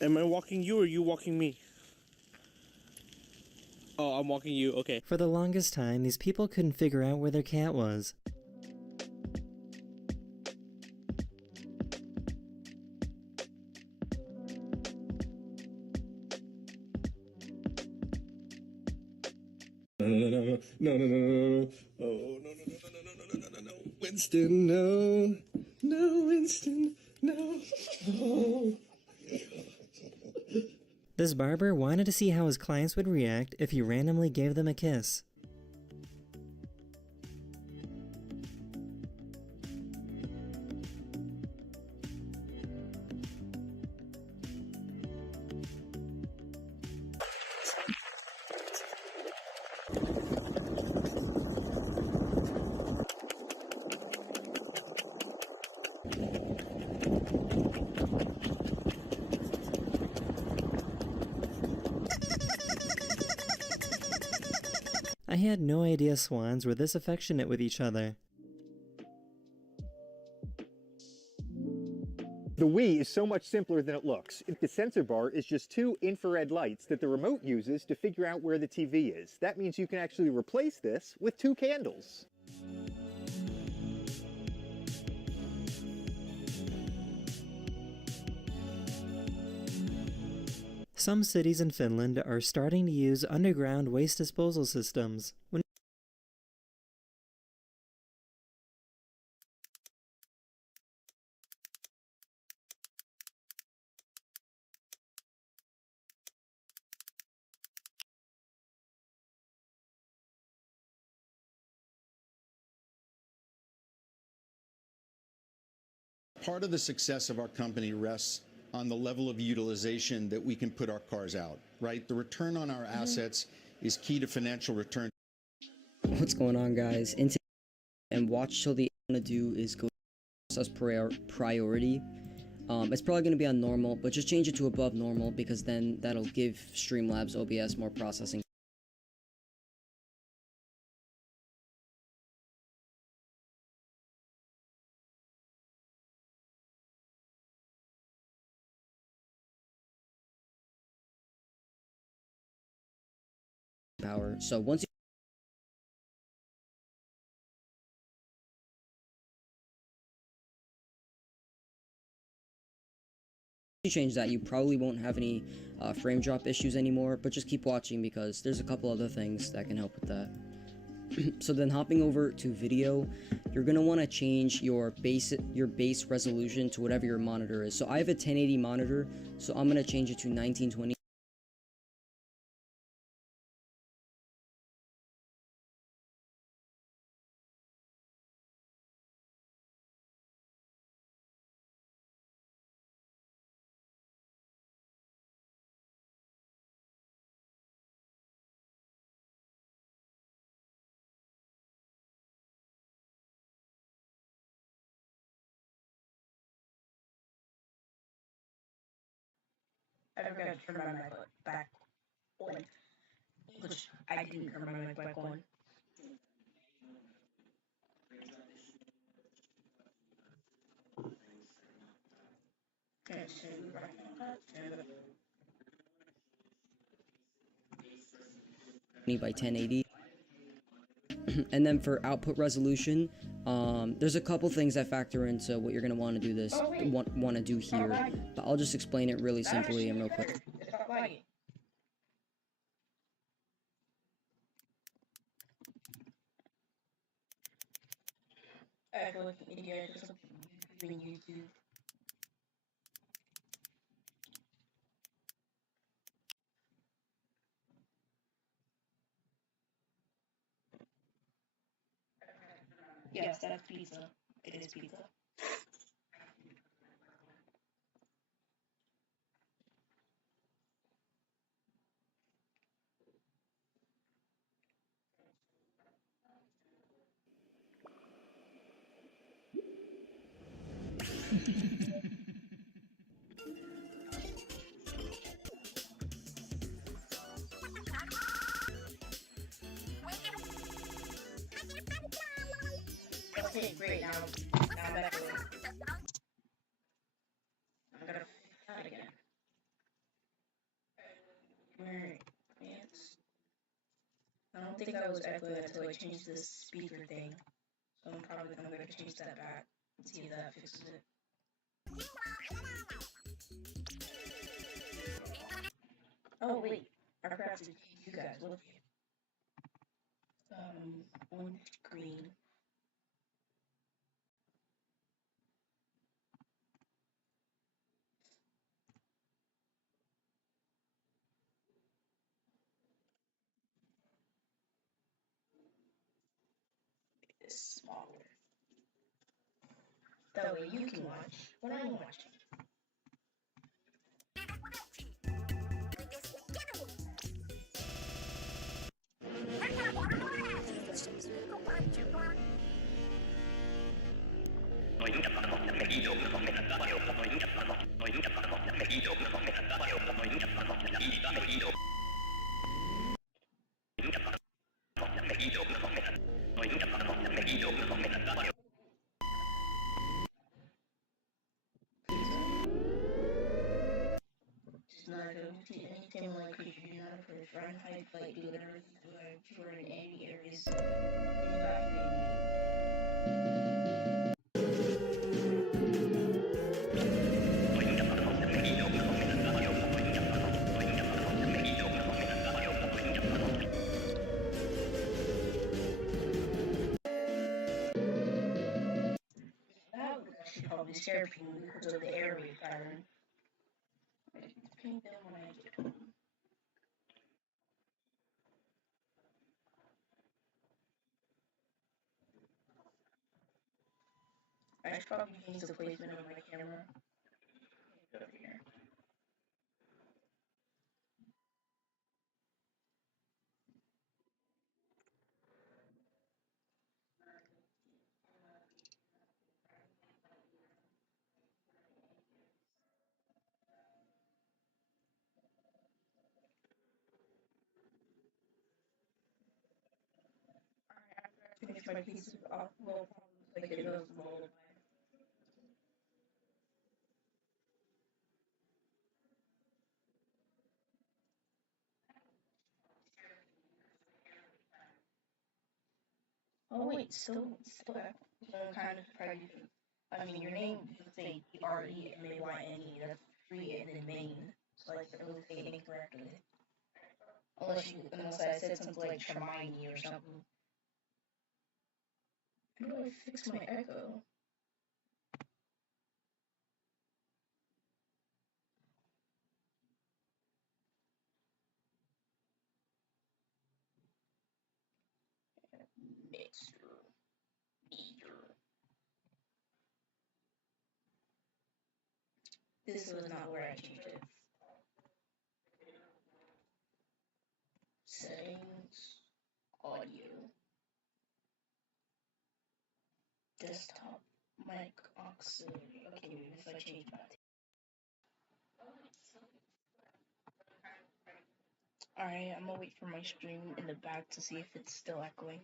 Am I walking you or you walking me? Oh, I'm walking you, okay. For the longest time, these people couldn't figure out where their cat was. No. Oh, no. Winston, no. No, Winston, no. Oh. This barber wanted to see how his clients would react if he randomly gave them a kiss. I had no idea swans were this affectionate with each other. The Wii is so much simpler than it looks. The sensor bar is just two infrared lights that the remote uses to figure out where the TV is. That means you can actually replace this with two candles. Some cities in Finland are starting to use underground waste disposal systems. Part of the success of our company rests on the level of utilization that we can put our cars out, right? The return on our assets is key to financial return. What's going on, guys? And watch till the end. What I'm gonna do is go as priority. It's probably gonna be on normal, but just change it to above normal because then that'll give Streamlabs OBS more processing. Power. So once you change that, you probably won't have any frame drop issues anymore, but just keep watching because there's a couple other things that can help with that. So then hopping over to video, you're going to want to change your base resolution to whatever your monitor is. So I have a 1080 monitor, so I'm going to change it to 1920. I forgot to turn my mic back on, which I didn't turn my mic back on. By 1080. And then for output resolution, there's a couple things that factor into what you're going to want to do want to do here, but I'll just explain it really simply and real quick. I feel like an idiot just doing YouTube. Yes, that's pizza. It is pizza. Okay, great. Now I'm back to work. I'm gonna that again. Alright, yes. I don't think I was echoing until I changed this speaker thing. So I'm gonna change that back and see if that fixes it. Oh wait, I forgot to you guys look. Wont green. Is smaller. That way you can watch what I'm watching. Just not go to anything like creature. Do not approach. Run, hide, fight, do whatever you are in any areas. That would actually probably scare people because of the air raid pattern. Paint them when I get home. I should probably change the placement of my camera. Over here. Finish my piece of well, like it goes Lullaby. Oh wait, still, I'm kind of surprised. I mean, your name would say REMAYNE. That's free and then main. So like it would say it incorrectly. Unless I said something like Hermione or something. How do I fix my echo? Mixer. Meter. This was not where I changed it. Settings. Audio. Desktop. Mic auxiliary. Okay, maybe if I change that. Alright, I'm gonna wait for my stream in the back to see if it's still echoing.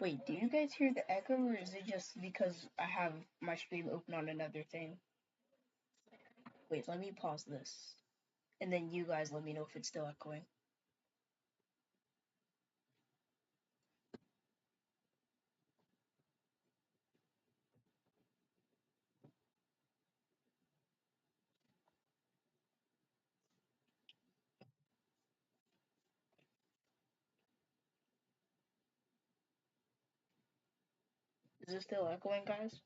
Wait, do you guys hear the echo or is it just because I have my stream open on another thing? Wait, let me pause this. And then you guys let me know if it's still echoing. Is it still echoing, guys?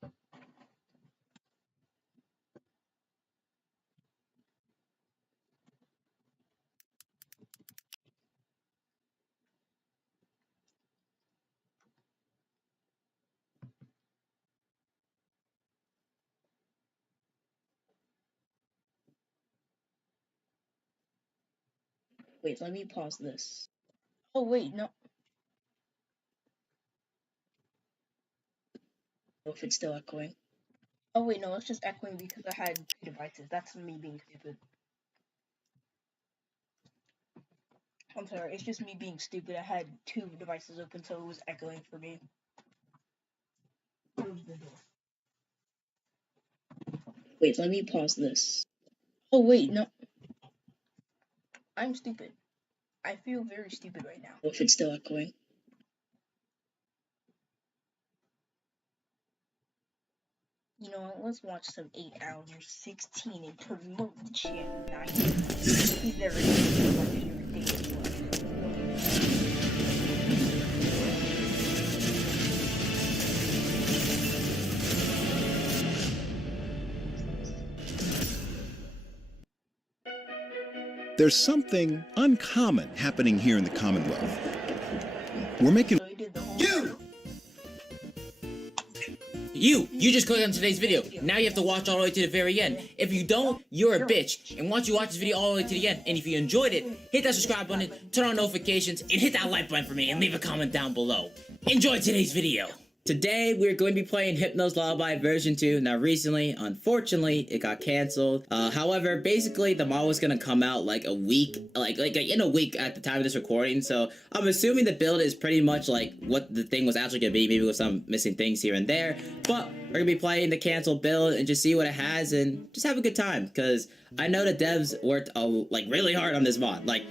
Wait, let me pause this. Oh, wait, no. If it's still echoing. Oh wait, no, it's just echoing because I had 2 devices. That's me being stupid. I'm sorry, it's just me being stupid. I had 2 devices open, so it was echoing for me. Close the door. Wait, let me pause this. Oh wait, no. I'm stupid. I feel very stupid right now. If it's still echoing. You know what, let's watch some 8 hours 16 and promote the channel 9. He's never gonna be my favorite day. There's something uncommon happening here in the Commonwealth. We're making... You just clicked on today's video. Now you have to watch all the way to the very end. If you don't, you're a bitch. And once you watch this video all the way to the end, and if you enjoyed it, hit that subscribe button, turn on notifications, and hit that like button for me, and leave a comment down below. Enjoy today's video. Today, we're going to be playing Hypno's Lullaby version 2. Now, recently, unfortunately, it got canceled. However, basically, the mod was going to come out like a week, like in a week at the time of this recording. So, I'm assuming the build is pretty much like what the thing was actually going to be, maybe with some missing things here and there. But we're going to be playing the canceled build and just see what it has and just have a good time. Because I know the devs worked like really hard on this mod. Like,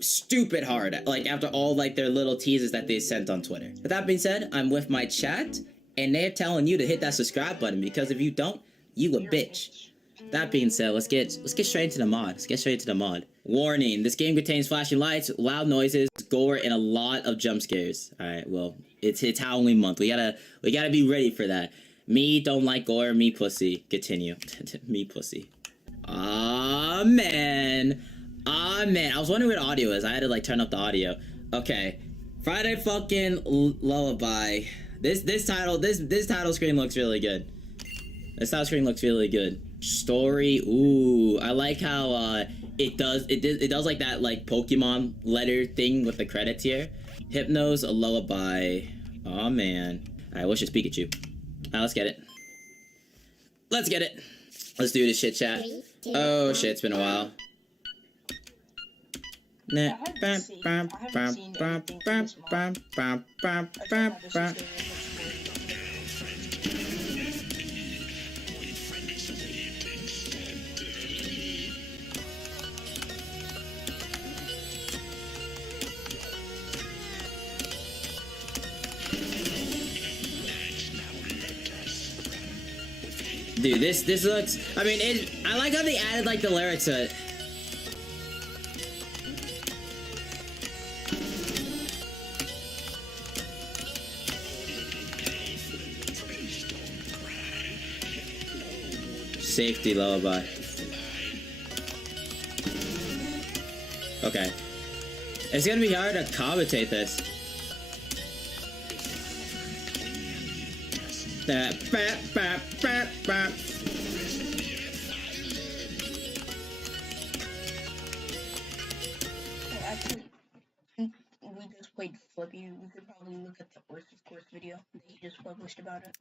stupid hard, like after all like their little teases that they sent on Twitter. With that being said, I'm with my chat and they're telling you to hit that subscribe button because if you don't, you a bitch. That being said, let's get straight into the mod. Let's get straight to the mod. Warning, this game contains flashing lights, loud noises, gore, and a lot of jump scares. Alright, well, it's Halloween month. We gotta be ready for that. Me don't like gore, me pussy. Continue. Me pussy. Aw, man. Ah, man, I was wondering where the audio is. I had to, like, turn up the audio. Okay. Friday fucking Lullaby. This title screen looks really good. This title screen looks really good. Story, ooh. I like how, it does like that, like, Pokemon letter thing with the credits here. Hypno's a Lullaby. Aw, man. Alright, what's your Pikachu? Alright, let's get it. Let's get it. Let's do this shit, chat. Oh, shit, it's been a while. Dude, this looks, I mean, I like how they added like the lyrics to it. Safety Lullaby. Okay. It's gonna be hard to commentate this. Actually, we just played Flippy. We could probably look at the Worst of Course video that he just published about it.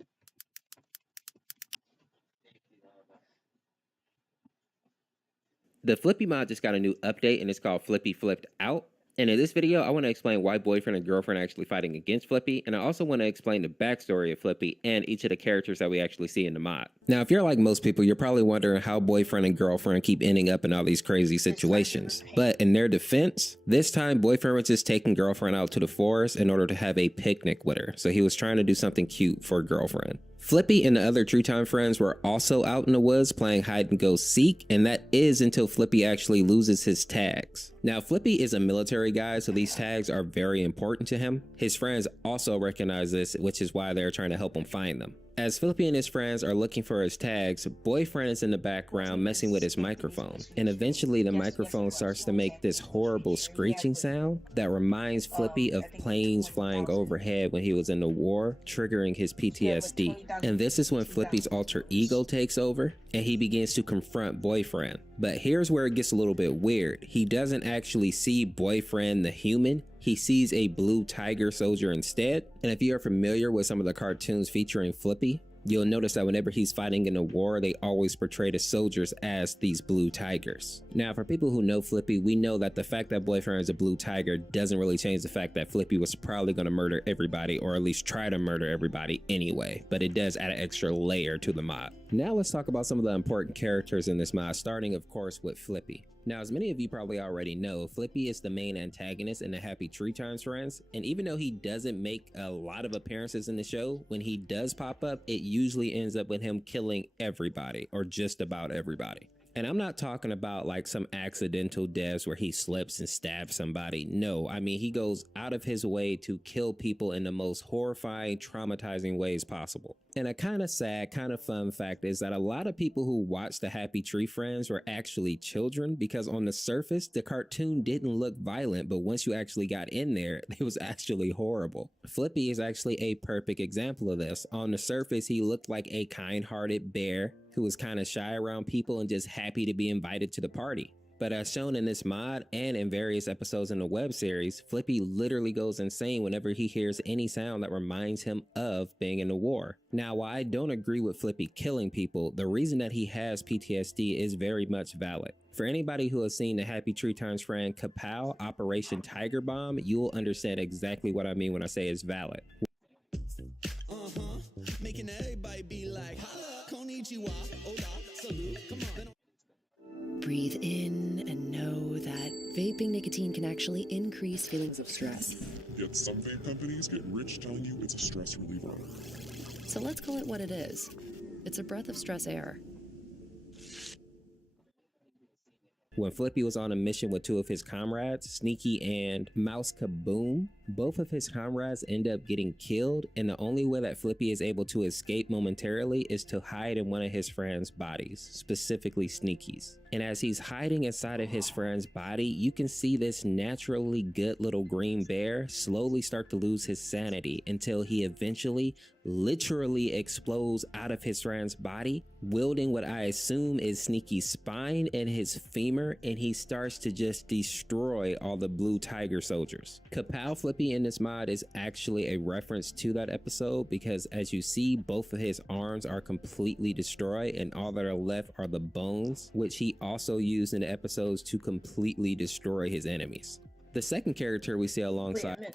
The Flippy mod just got a new update and it's called Flippy Flipped Out. And in this video, I want to explain why boyfriend and girlfriend are actually fighting against Flippy, and I also want to explain the backstory of Flippy and each of the characters that we actually see in the mod. Now, if you're like most people, you're probably wondering how boyfriend and girlfriend keep ending up in all these crazy situations. But in their defense, this time boyfriend was just taking girlfriend out to the forest in order to have a picnic with her. So he was trying to do something cute for girlfriend. Flippy and the other True Time friends were also out in the woods playing hide and go seek, and that is until Flippy actually loses his tags. Now, Flippy is a military guy, so these tags are very important to him. His friends also recognize this, which is why they're trying to help him find them. As Flippy and his friends are looking for his tags, boyfriend is in the background messing with his microphone, and eventually the microphone starts to make this horrible screeching sound that reminds Flippy of planes flying overhead when he was in the war, triggering his PTSD. And this is when Flippy's alter ego takes over and he begins to confront boyfriend. But here's where it gets a little bit weird. He doesn't actually see boyfriend the human. He sees a blue tiger soldier instead. And if you are familiar with some of the cartoons featuring Flippy, You'll notice that whenever he's fighting in a war, they always portray the soldiers as these blue tigers. Now, for people who know Flippy, we know that the fact that Boyfriend is a blue tiger doesn't really change the fact that Flippy was probably going to murder everybody, or at least try to murder everybody anyway, but it does add an extra layer to the mod. Now let's talk about some of the important characters in this mod, starting of course with Flippy. Now, as many of you probably already know, Flippy is the main antagonist in the Happy Tree Times Friends, and even though he doesn't make a lot of appearances in the show, when he does pop up, it usually ends up with him killing everybody, or just about everybody. And I'm not talking about like some accidental deaths where he slips and stabs somebody. No, I mean, he goes out of his way to kill people in the most horrifying, traumatizing ways possible. And a kind of sad, kind of fun fact is that a lot of people who watch the Happy Tree Friends were actually children, because on the surface, the cartoon didn't look violent, but once you actually got in there, it was actually horrible. Flippy is actually a perfect example of this. On the surface, he looked like a kind-hearted bear who was kind of shy around people and just happy to be invited to the party. But as shown in this mod and in various episodes in the web series, Flippy literally goes insane whenever he hears any sound that reminds him of being in a war. Now, while I don't agree with Flippy killing people, the reason that he has PTSD is very much valid. For anybody who has seen the Happy Tree Times friend Kapow, Operation Tiger Bomb, you'll understand exactly what I mean when I say it's valid. Making everybody be like, holla, konnichiwa, oda, salute, come on. Breathe in and know that vaping nicotine can actually increase feelings of stress. Yet some vape companies get rich telling you it's a stress reliever. So let's call it what it is. It's a breath of stress air. When Flippy was on a mission with two of his comrades, Sneaky and Mouse Kaboom, both of his comrades end up getting killed, and the only way that Flippy is able to escape momentarily is to hide in one of his friends' bodies, specifically Sneaky's. And as he's hiding inside of his friend's body, you can see this naturally good little green bear slowly start to lose his sanity until he eventually literally explodes out of his friend's body, wielding what I assume is Sneaky's spine and his femur, and he starts to just destroy all the blue tiger soldiers. Kapow Flippy in this mod is actually a reference to that episode, because as you see, both of his arms are completely destroyed and all that are left are the bones, which he also used in the episodes to completely destroy his enemies. The second character we see alongside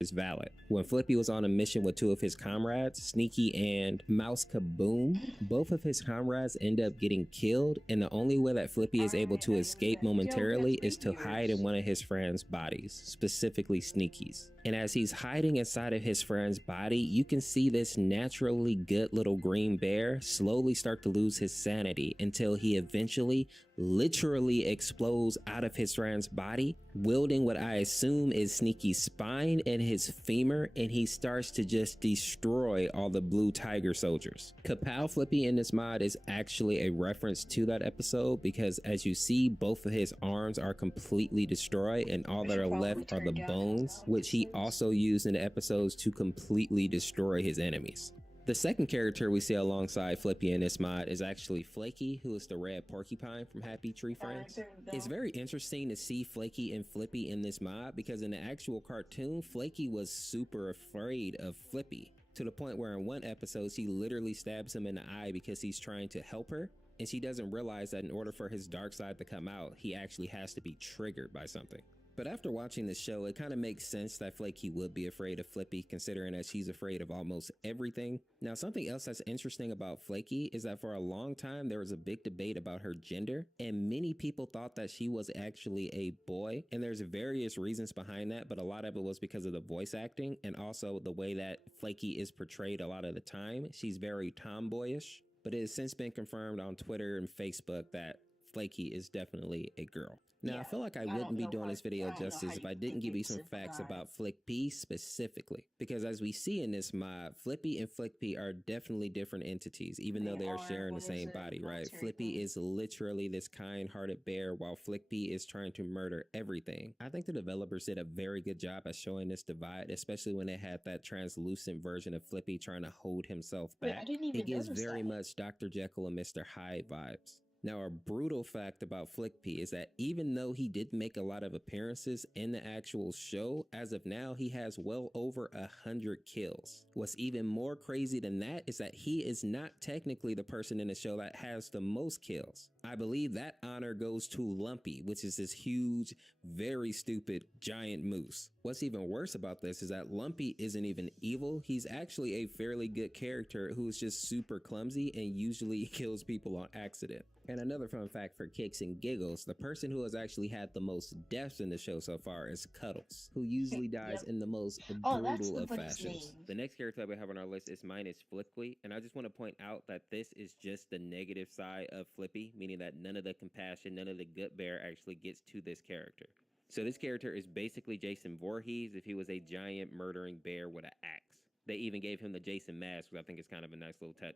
is valid. When Flippy was on a mission with two of his comrades, Sneaky and Mouse Kaboom, both of his comrades end up getting killed, and the only way that Flippy is able to escape momentarily is to hide in one of his friends' bodies, specifically Sneaky's. And as he's hiding inside of his friend's body, you can see this naturally good little green bear slowly start to lose his sanity until he eventually literally explodes out of his friend's body, wielding what I assume is Sneaky's spine and his femur, and he starts to just destroy all the blue tiger soldiers. Kapow Flippy in this mod is actually a reference to that episode, because as you see, both of his arms are completely destroyed and all that are left are the bones, which he also used in the episodes to completely destroy his enemies. The second character we see alongside Flippy in this mod is actually Flaky, who is the red porcupine from Happy Tree Friends. It's very interesting to see Flaky and Flippy in this mod, because in the actual cartoon, Flaky was super afraid of Flippy, to the point where in one episode, he literally stabs him in the eye because he's trying to help her, and she doesn't realize that in order for his dark side to come out, he actually has to be triggered by something. But after watching this show, it kind of makes sense that Flaky would be afraid of Flippy, considering that she's afraid of almost everything. Now, something else that's interesting about Flaky is that for a long time, there was a big debate about her gender, and many people thought that she was actually a boy, and there's various reasons behind that, but a lot of it was because of the voice acting, and also the way that Flaky is portrayed a lot of the time. She's very tomboyish, but it has since been confirmed on Twitter and Facebook that Flaky is definitely a girl. Now, I feel like I wouldn't be doing this video justice if I didn't give you some facts about Flippy specifically, because as we see in this mod, Flippy and Flippy are definitely different entities, even though they are sharing the same body, right? Flippy is literally this kind-hearted bear, while Flippy is trying to murder everything. I think the developers did a very good job at showing this divide, especially when they had that translucent version of Flippy trying to hold himself back. It gives very much Dr. Jekyll and Mr. Hyde vibes. Now, a brutal fact about Flippy is that even though he did make a lot of appearances in the actual show, as of now, he has well over 100 kills. What's even more crazy than that is that he is not technically the person in the show that has the most kills. I believe that honor goes to Lumpy, which is this huge, very stupid, giant moose. What's even worse about this is that Lumpy isn't even evil. He's actually a fairly good character who is just super clumsy and usually kills people on accident. And another fun fact for kicks and giggles, the person who has actually had the most deaths in the show so far is Cuddles, who usually dies in the most brutal of fashions. The next character that we have on our list is minus Flippy, and I just want to point out that this is just the negative side of Flippy, meaning that none of the compassion, none of the gut bear actually gets to this character. So this character is basically Jason Voorhees if he was a giant murdering bear with an axe. They even gave him the Jason mask, which I think is kind of a nice little touch.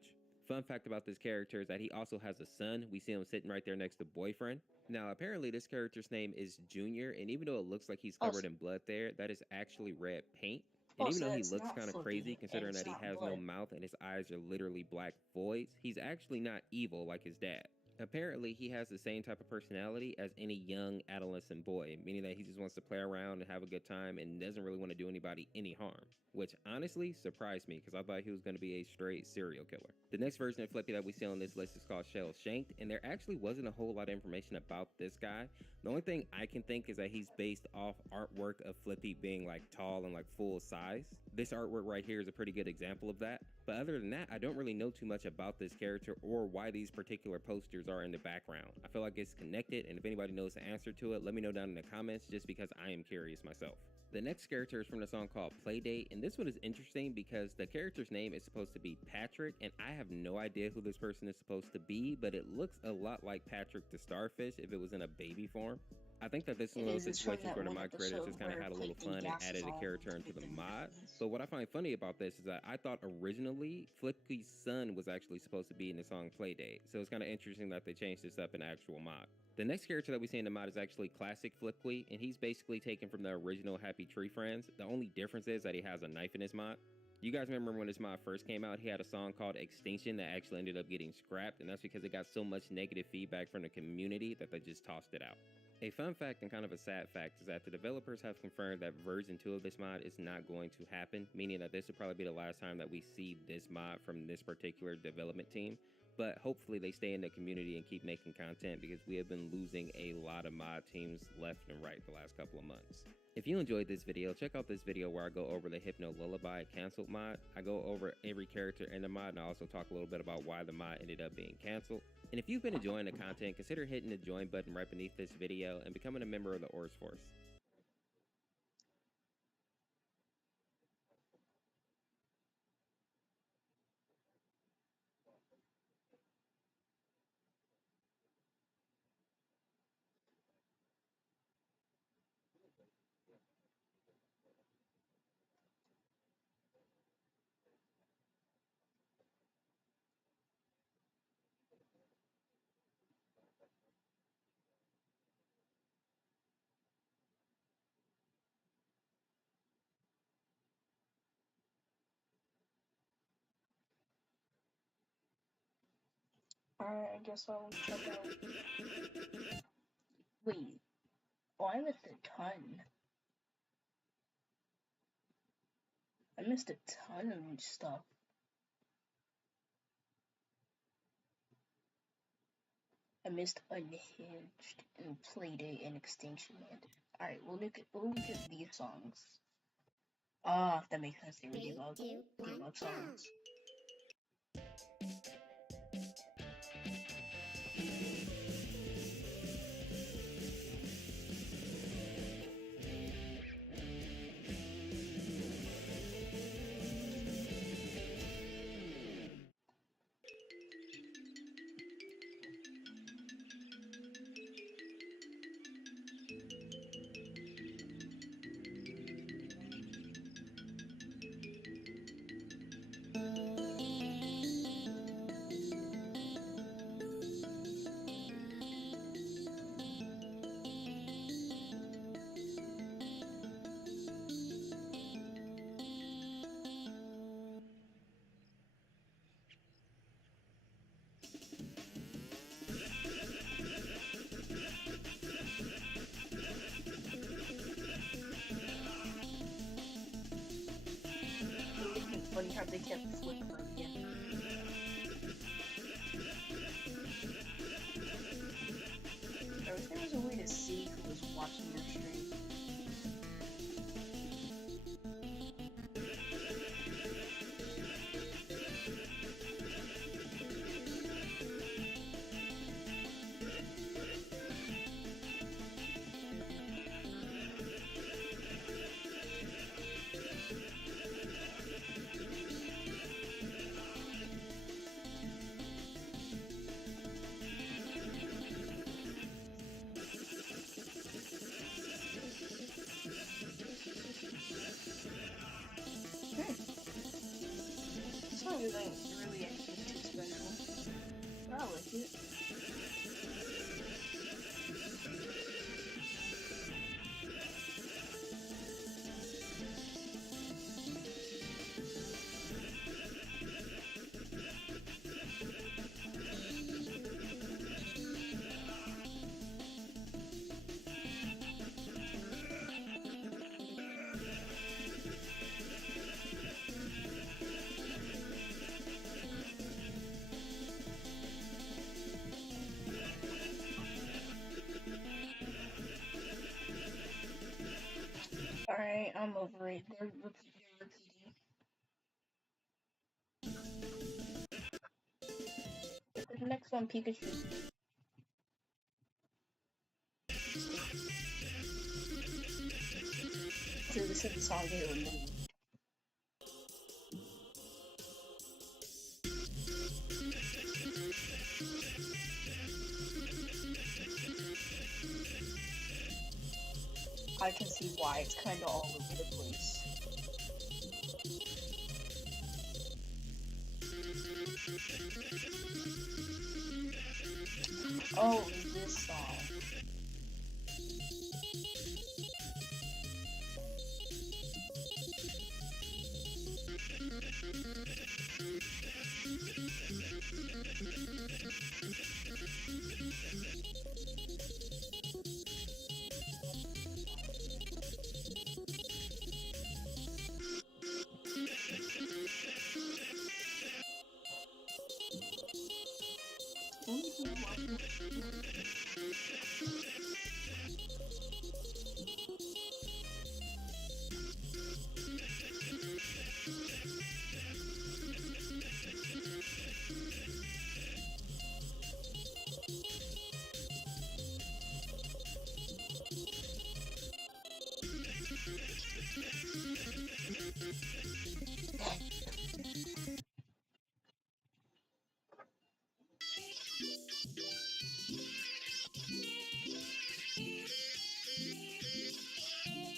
Fun fact about this character is that he also has a son. We see him sitting right there next to Boyfriend. Now, apparently this character's name is Junior, and even though it looks like he's covered in blood there, that is actually red paint. And even though he looks kind of crazy, considering that he has no mouth and his eyes are literally black voids, he's actually not evil like his dad. Apparently, he has the same type of personality as any young adolescent boy, meaning that he just wants to play around and have a good time and doesn't really want to do anybody any harm, which honestly surprised me because I thought he was going to be a straight serial killer. The next version of Flippy that we see on this list is called Shell Shanked, and there actually wasn't a whole lot of information about this guy. The only thing I can think is that he's based off artwork of Flippy being like tall and like full size. This artwork right here is a pretty good example of that. But other than that, I don't really know too much about this character or why these particular posters are in the background. I feel like it's connected, and if anybody knows the answer to it, let me know down in the comments just because I am curious myself. The next character is from the song called Playdate, and this one is interesting because the character's name is supposed to be Patrick, and I have no idea who this person is supposed to be, but it looks a lot like Patrick the Starfish if it was in a baby form. I think that this is one of those situations where the mod creators just kind of had a little fun and added a character into the mod. But what I find funny about this is that I thought originally Flippy's son was actually supposed to be in the song Playdate, so it's kind of interesting that they changed this up in actual mod. The next character that we see in the mod is actually Classic Flippy, and he's basically taken from the original Happy Tree Friends. The only difference is that he has a knife in his mod. You guys remember when this mod first came out, he had a song called Extinction that actually ended up getting scrapped, and that's because it got so much negative feedback from the community that they just tossed it out. A fun fact and kind of a sad fact is that the developers have confirmed that version 2 of this mod is not going to happen, meaning that this will probably be the last time that we see this mod from this particular development team. But hopefully they stay in the community and keep making content because we have been losing a lot of mod teams left and right the last couple of months. If you enjoyed this video, check out this video where I go over the Hypno Lullaby canceled mod. I go over every character in the mod, and I also talk a little bit about why the mod ended up being canceled. And if you've been enjoying the content, consider hitting the join button right beneath this video and becoming a member of the Ors Force. Alright, I guess I'll check out. Wait. Oh, I missed a ton. I missed a ton of new stuff. I missed Unhinged and Playdate and Extinction Land. Alright, we'll look at these songs. Ah, that makes sense. They were debug songs. how they kept Flip broken. I wish there was a way to see who was watching your stream. This one isn't really anything too special. I like it. Alright, I'm over it. They're repeating. The next one, Pikachu. So this is the song they removed. I can see why it's kind of all over the place. Oh, this song.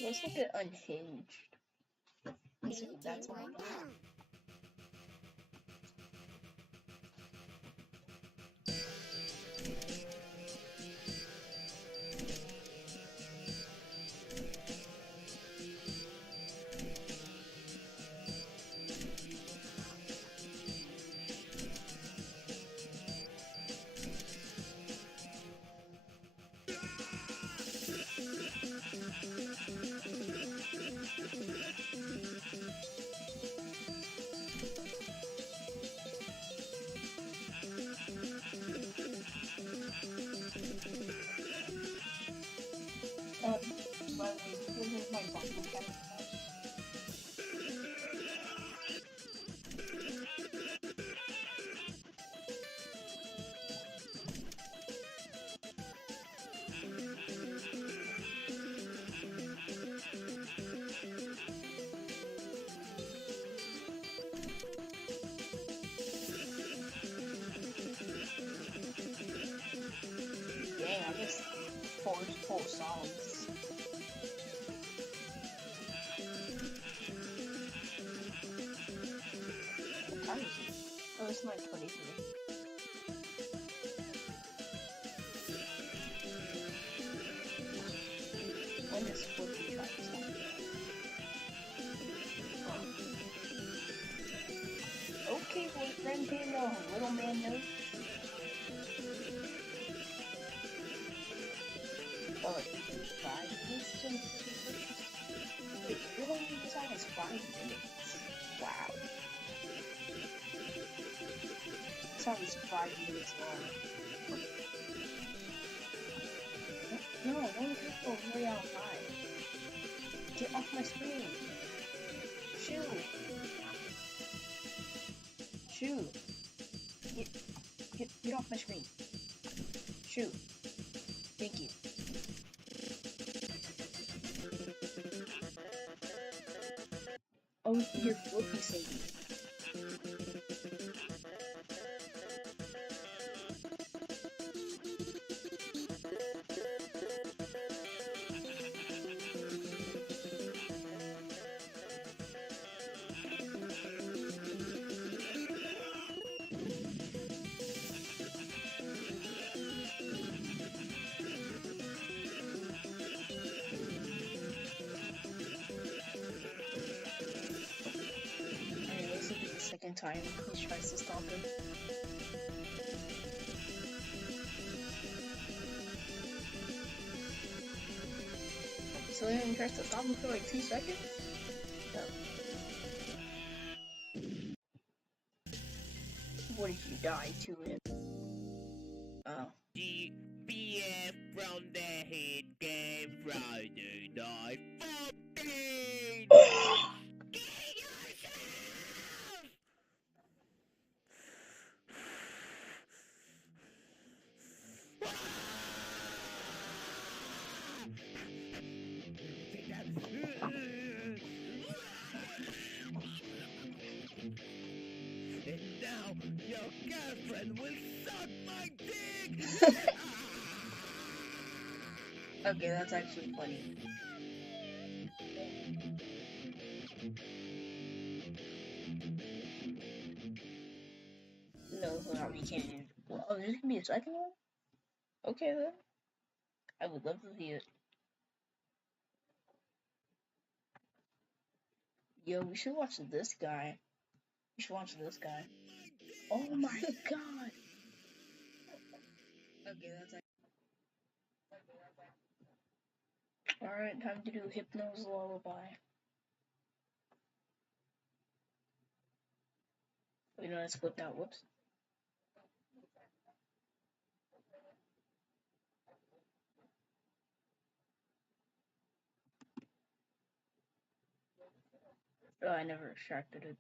Looks like it unhinged. That's all. By the way, this is my bottom cap. Dang, I just forged full songs. What time is it? Oh, it's 9:23. When does Flippy try to stop? Okay, boyfriend, being a little man knows. Oh, it's 5 minutes to... Wait, your only design is 5 minutes. Wow. song is 5 minutes long. No, don't just go way out high. Get off my screen. Shoo. Shoo. Get off my screen. Shoo. Thank you. Oh, your Flippy singing. Alright, this will be the second time he tries to stop him. So then he tries to stop him for like 2 seconds? No. What if you die to it? Oh. GBF from the hit game Friday night 14! And now your girlfriend will suck my dick! Okay, that's actually funny. No, we can't. Well, oh, there's gonna be a second one? Okay then. I would love to see it. Yo, we should watch this guy. We should watch this guy. Oh my god! Okay, that's alright, time to do Hypno's Lullaby. You know, it's flipped out. Whoops. Oh, I never extracted it.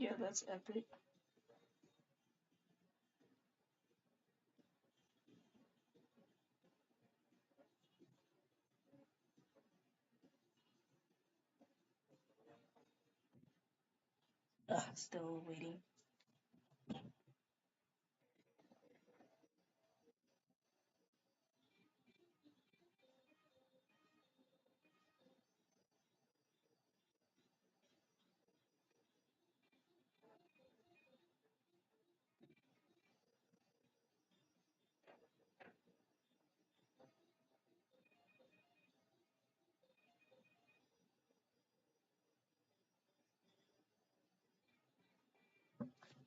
Yeah, that's epic. Still waiting.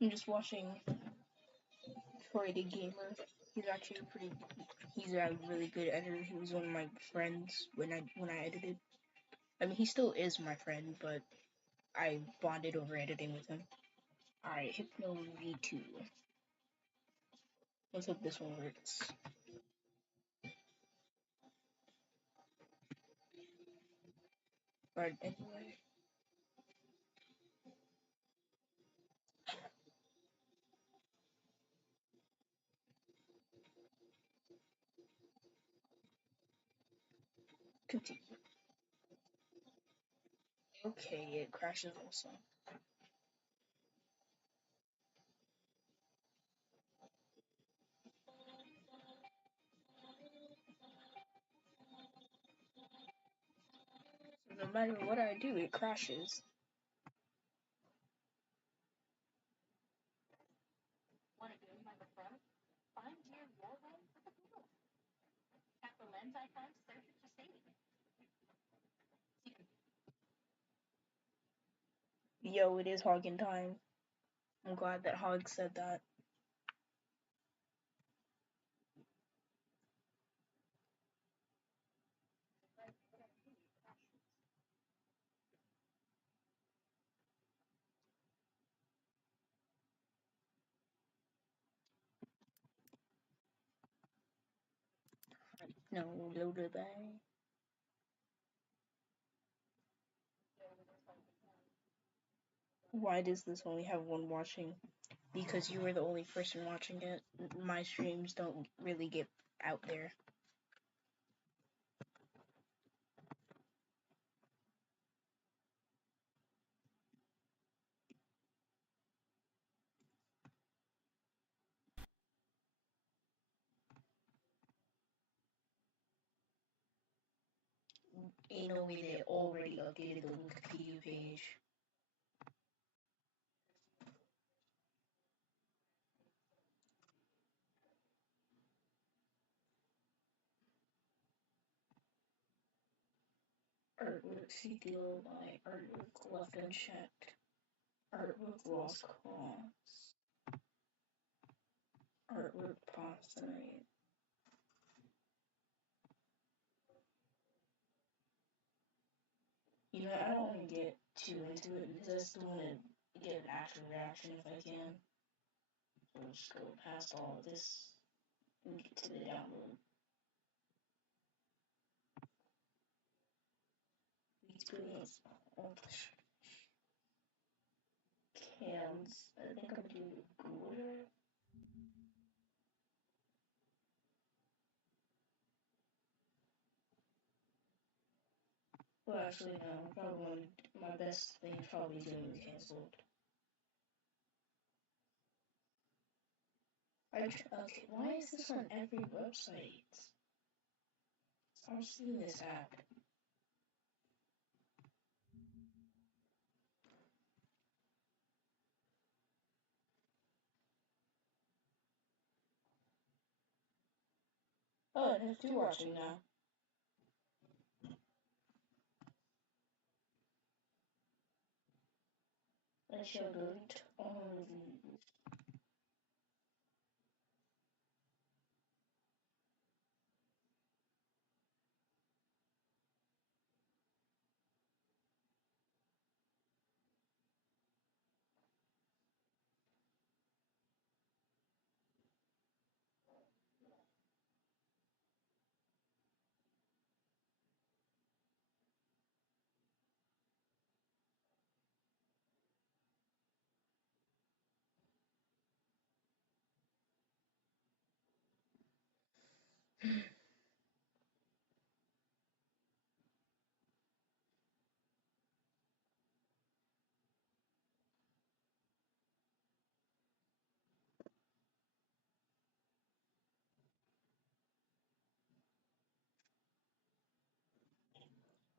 I'm just watching Troy the Gamer. He's actually he's a really good editor. He was one of my friends when I edited. I mean, he still is my friend, but I bonded over editing with him. Alright, Hypno V2. Let's hope this one works. But anyway. Continue. Okay, it crashes also. So no matter what I do, it crashes. Want to go by the front? Find your wallway with the wheel. Tap the lens icon to search it to save. Yo, it is hogging time. I'm glad that Hog said that. No, Lullaby. Why does this only have one watching? Because you were the only person watching it. My streams don't really get out there. Ain't no way they already updated the Wikipedia page. Artwork CDL by artwork left unchecked. Artwork lost cause. Artwork paused tonight. You know, I don't want to get too into it because I still want to get an actual reaction if I can. So I'll just go past all of this and get to the download. Experience cans. I think I'm gonna do glitter. Well, actually, no. Probably my best thing is probably doing canceled. Okay, why is this on every website? I've seen this app. Oh, it has two watching now. I shall delete all of these.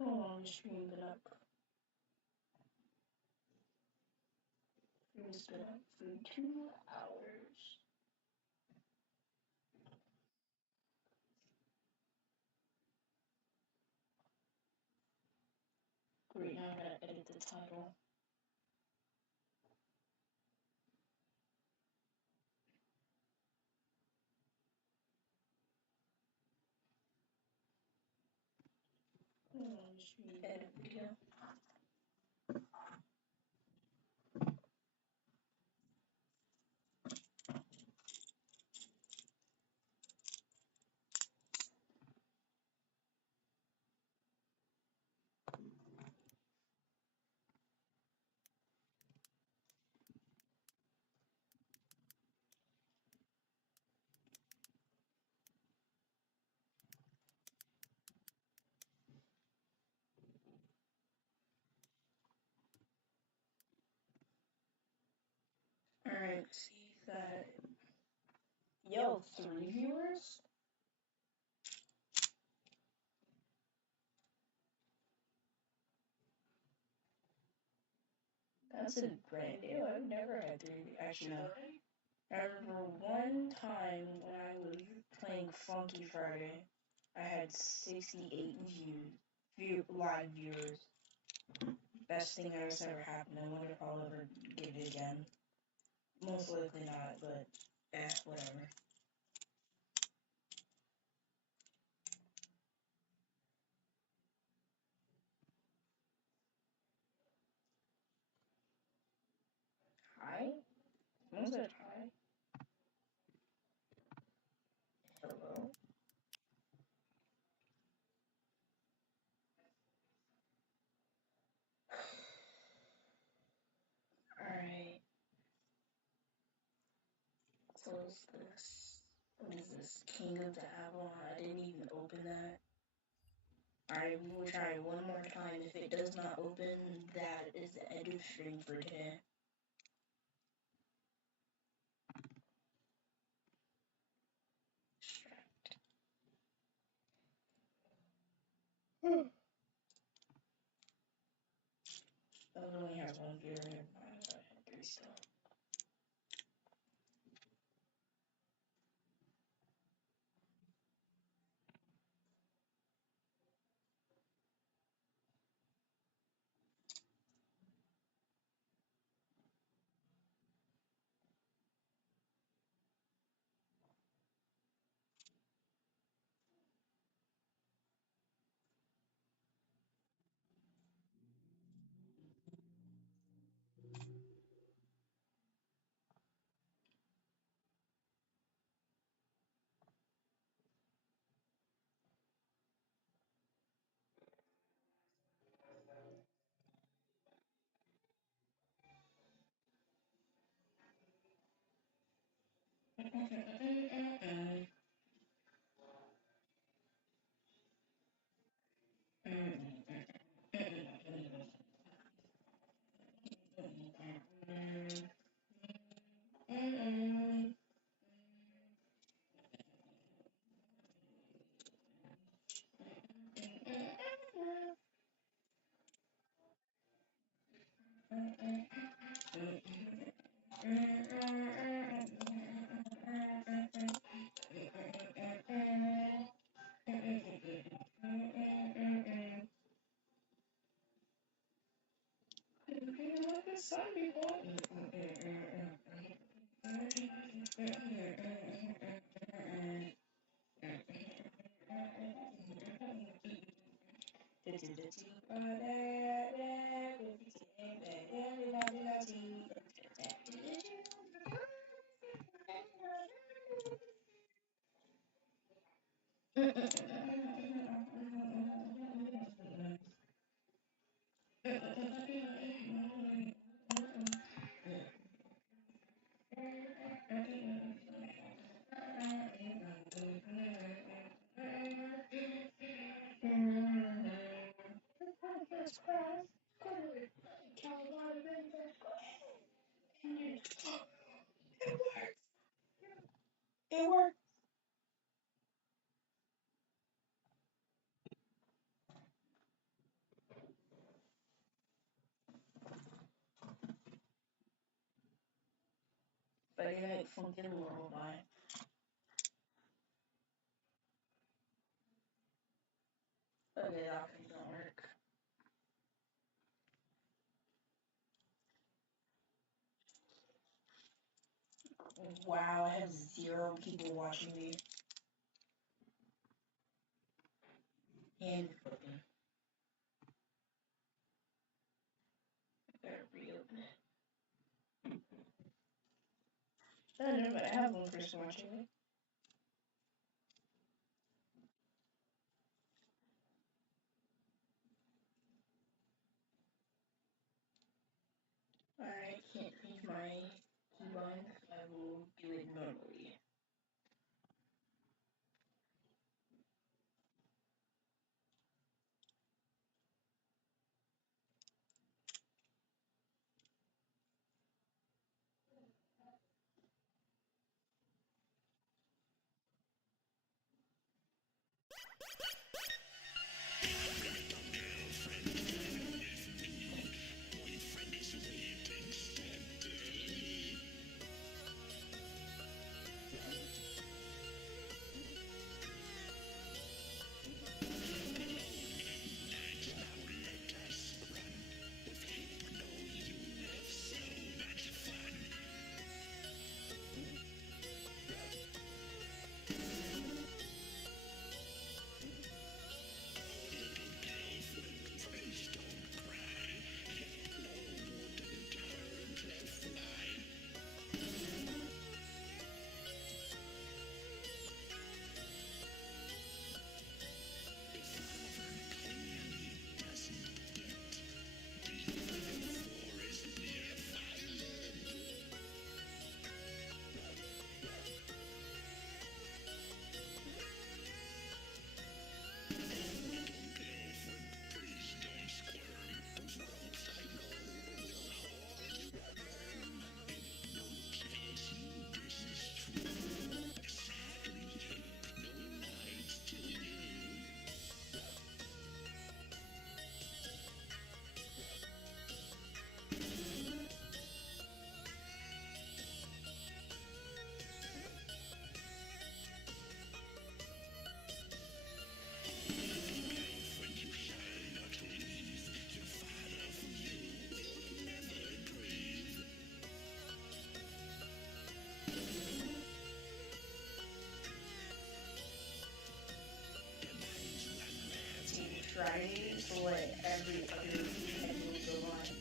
Oh, I'm streaming it up. It's been up for 2 hours. Great, now I gotta edit the title. Oh, I'm streaming edit video. Yo, 3 viewers? That's a great deal. I've never had 3. Actually, no. I remember one time when I was playing Funky Friday, I had 68 live viewers. Best thing that's ever happened. I wonder if I'll ever get it again. Most likely not, but whatever. Hi? Someone said hi. Hello? Alright. So is this... What is this? King of the Avalon? I didn't even open that. Alright, we will try one more time. If it does not open, that is the end of stream for today. I only have one viewer in mind, so I had 3 still. It worked. But it ain't funky lullaby. Okay, that one don't work. Wow, I have 0 people watching me. And Flippy. Better reopen it. I don't know, but I have one person watching me. I can't change my keybinds. I will do it normally. Trying to let every other handle go on.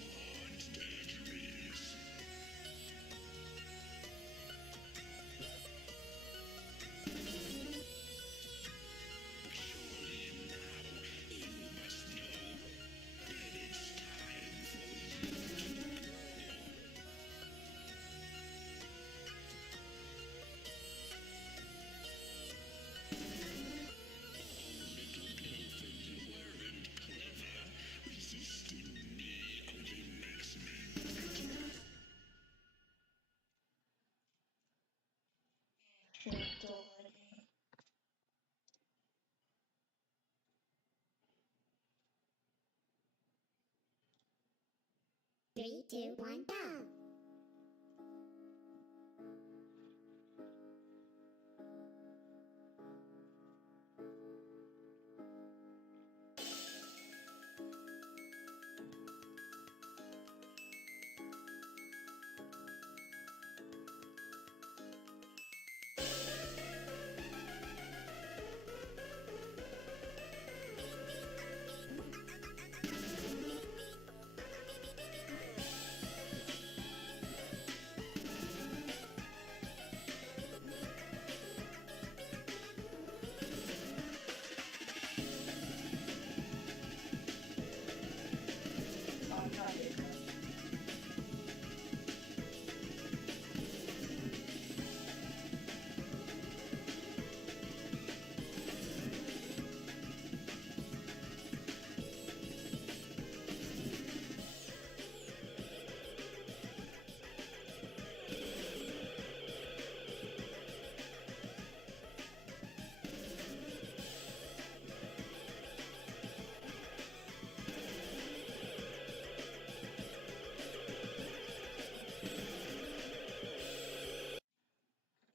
Three, two, one, go!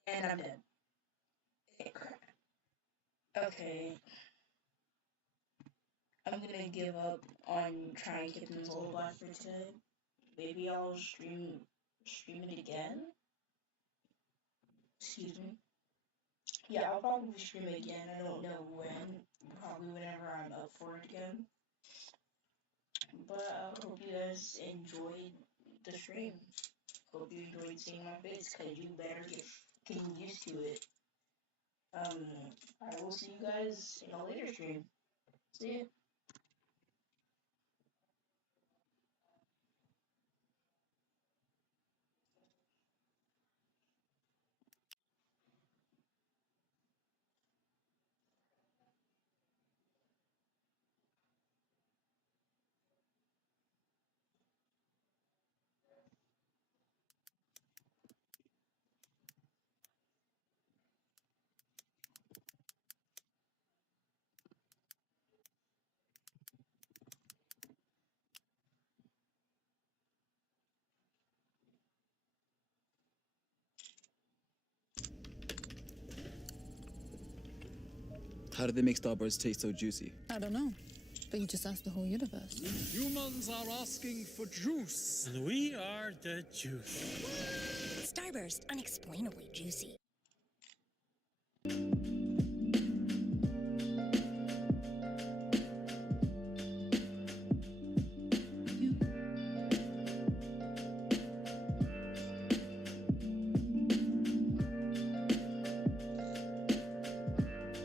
And I'm dead. Okay. I'm gonna give up on trying to get this Lullaby for today. Maybe I'll stream it again. Excuse me. Yeah, I'll probably stream it again. I don't know when. Probably whenever I'm up for it again. But I hope you guys enjoyed the stream. Hope you enjoyed seeing my face, cause you better get getting used to it. I will see you guys in a later stream. See ya. How did they make Starburst taste so juicy? I don't know, but you just asked the whole universe. Humans are asking for juice, and we are the juice. Starburst, unexplainably juicy.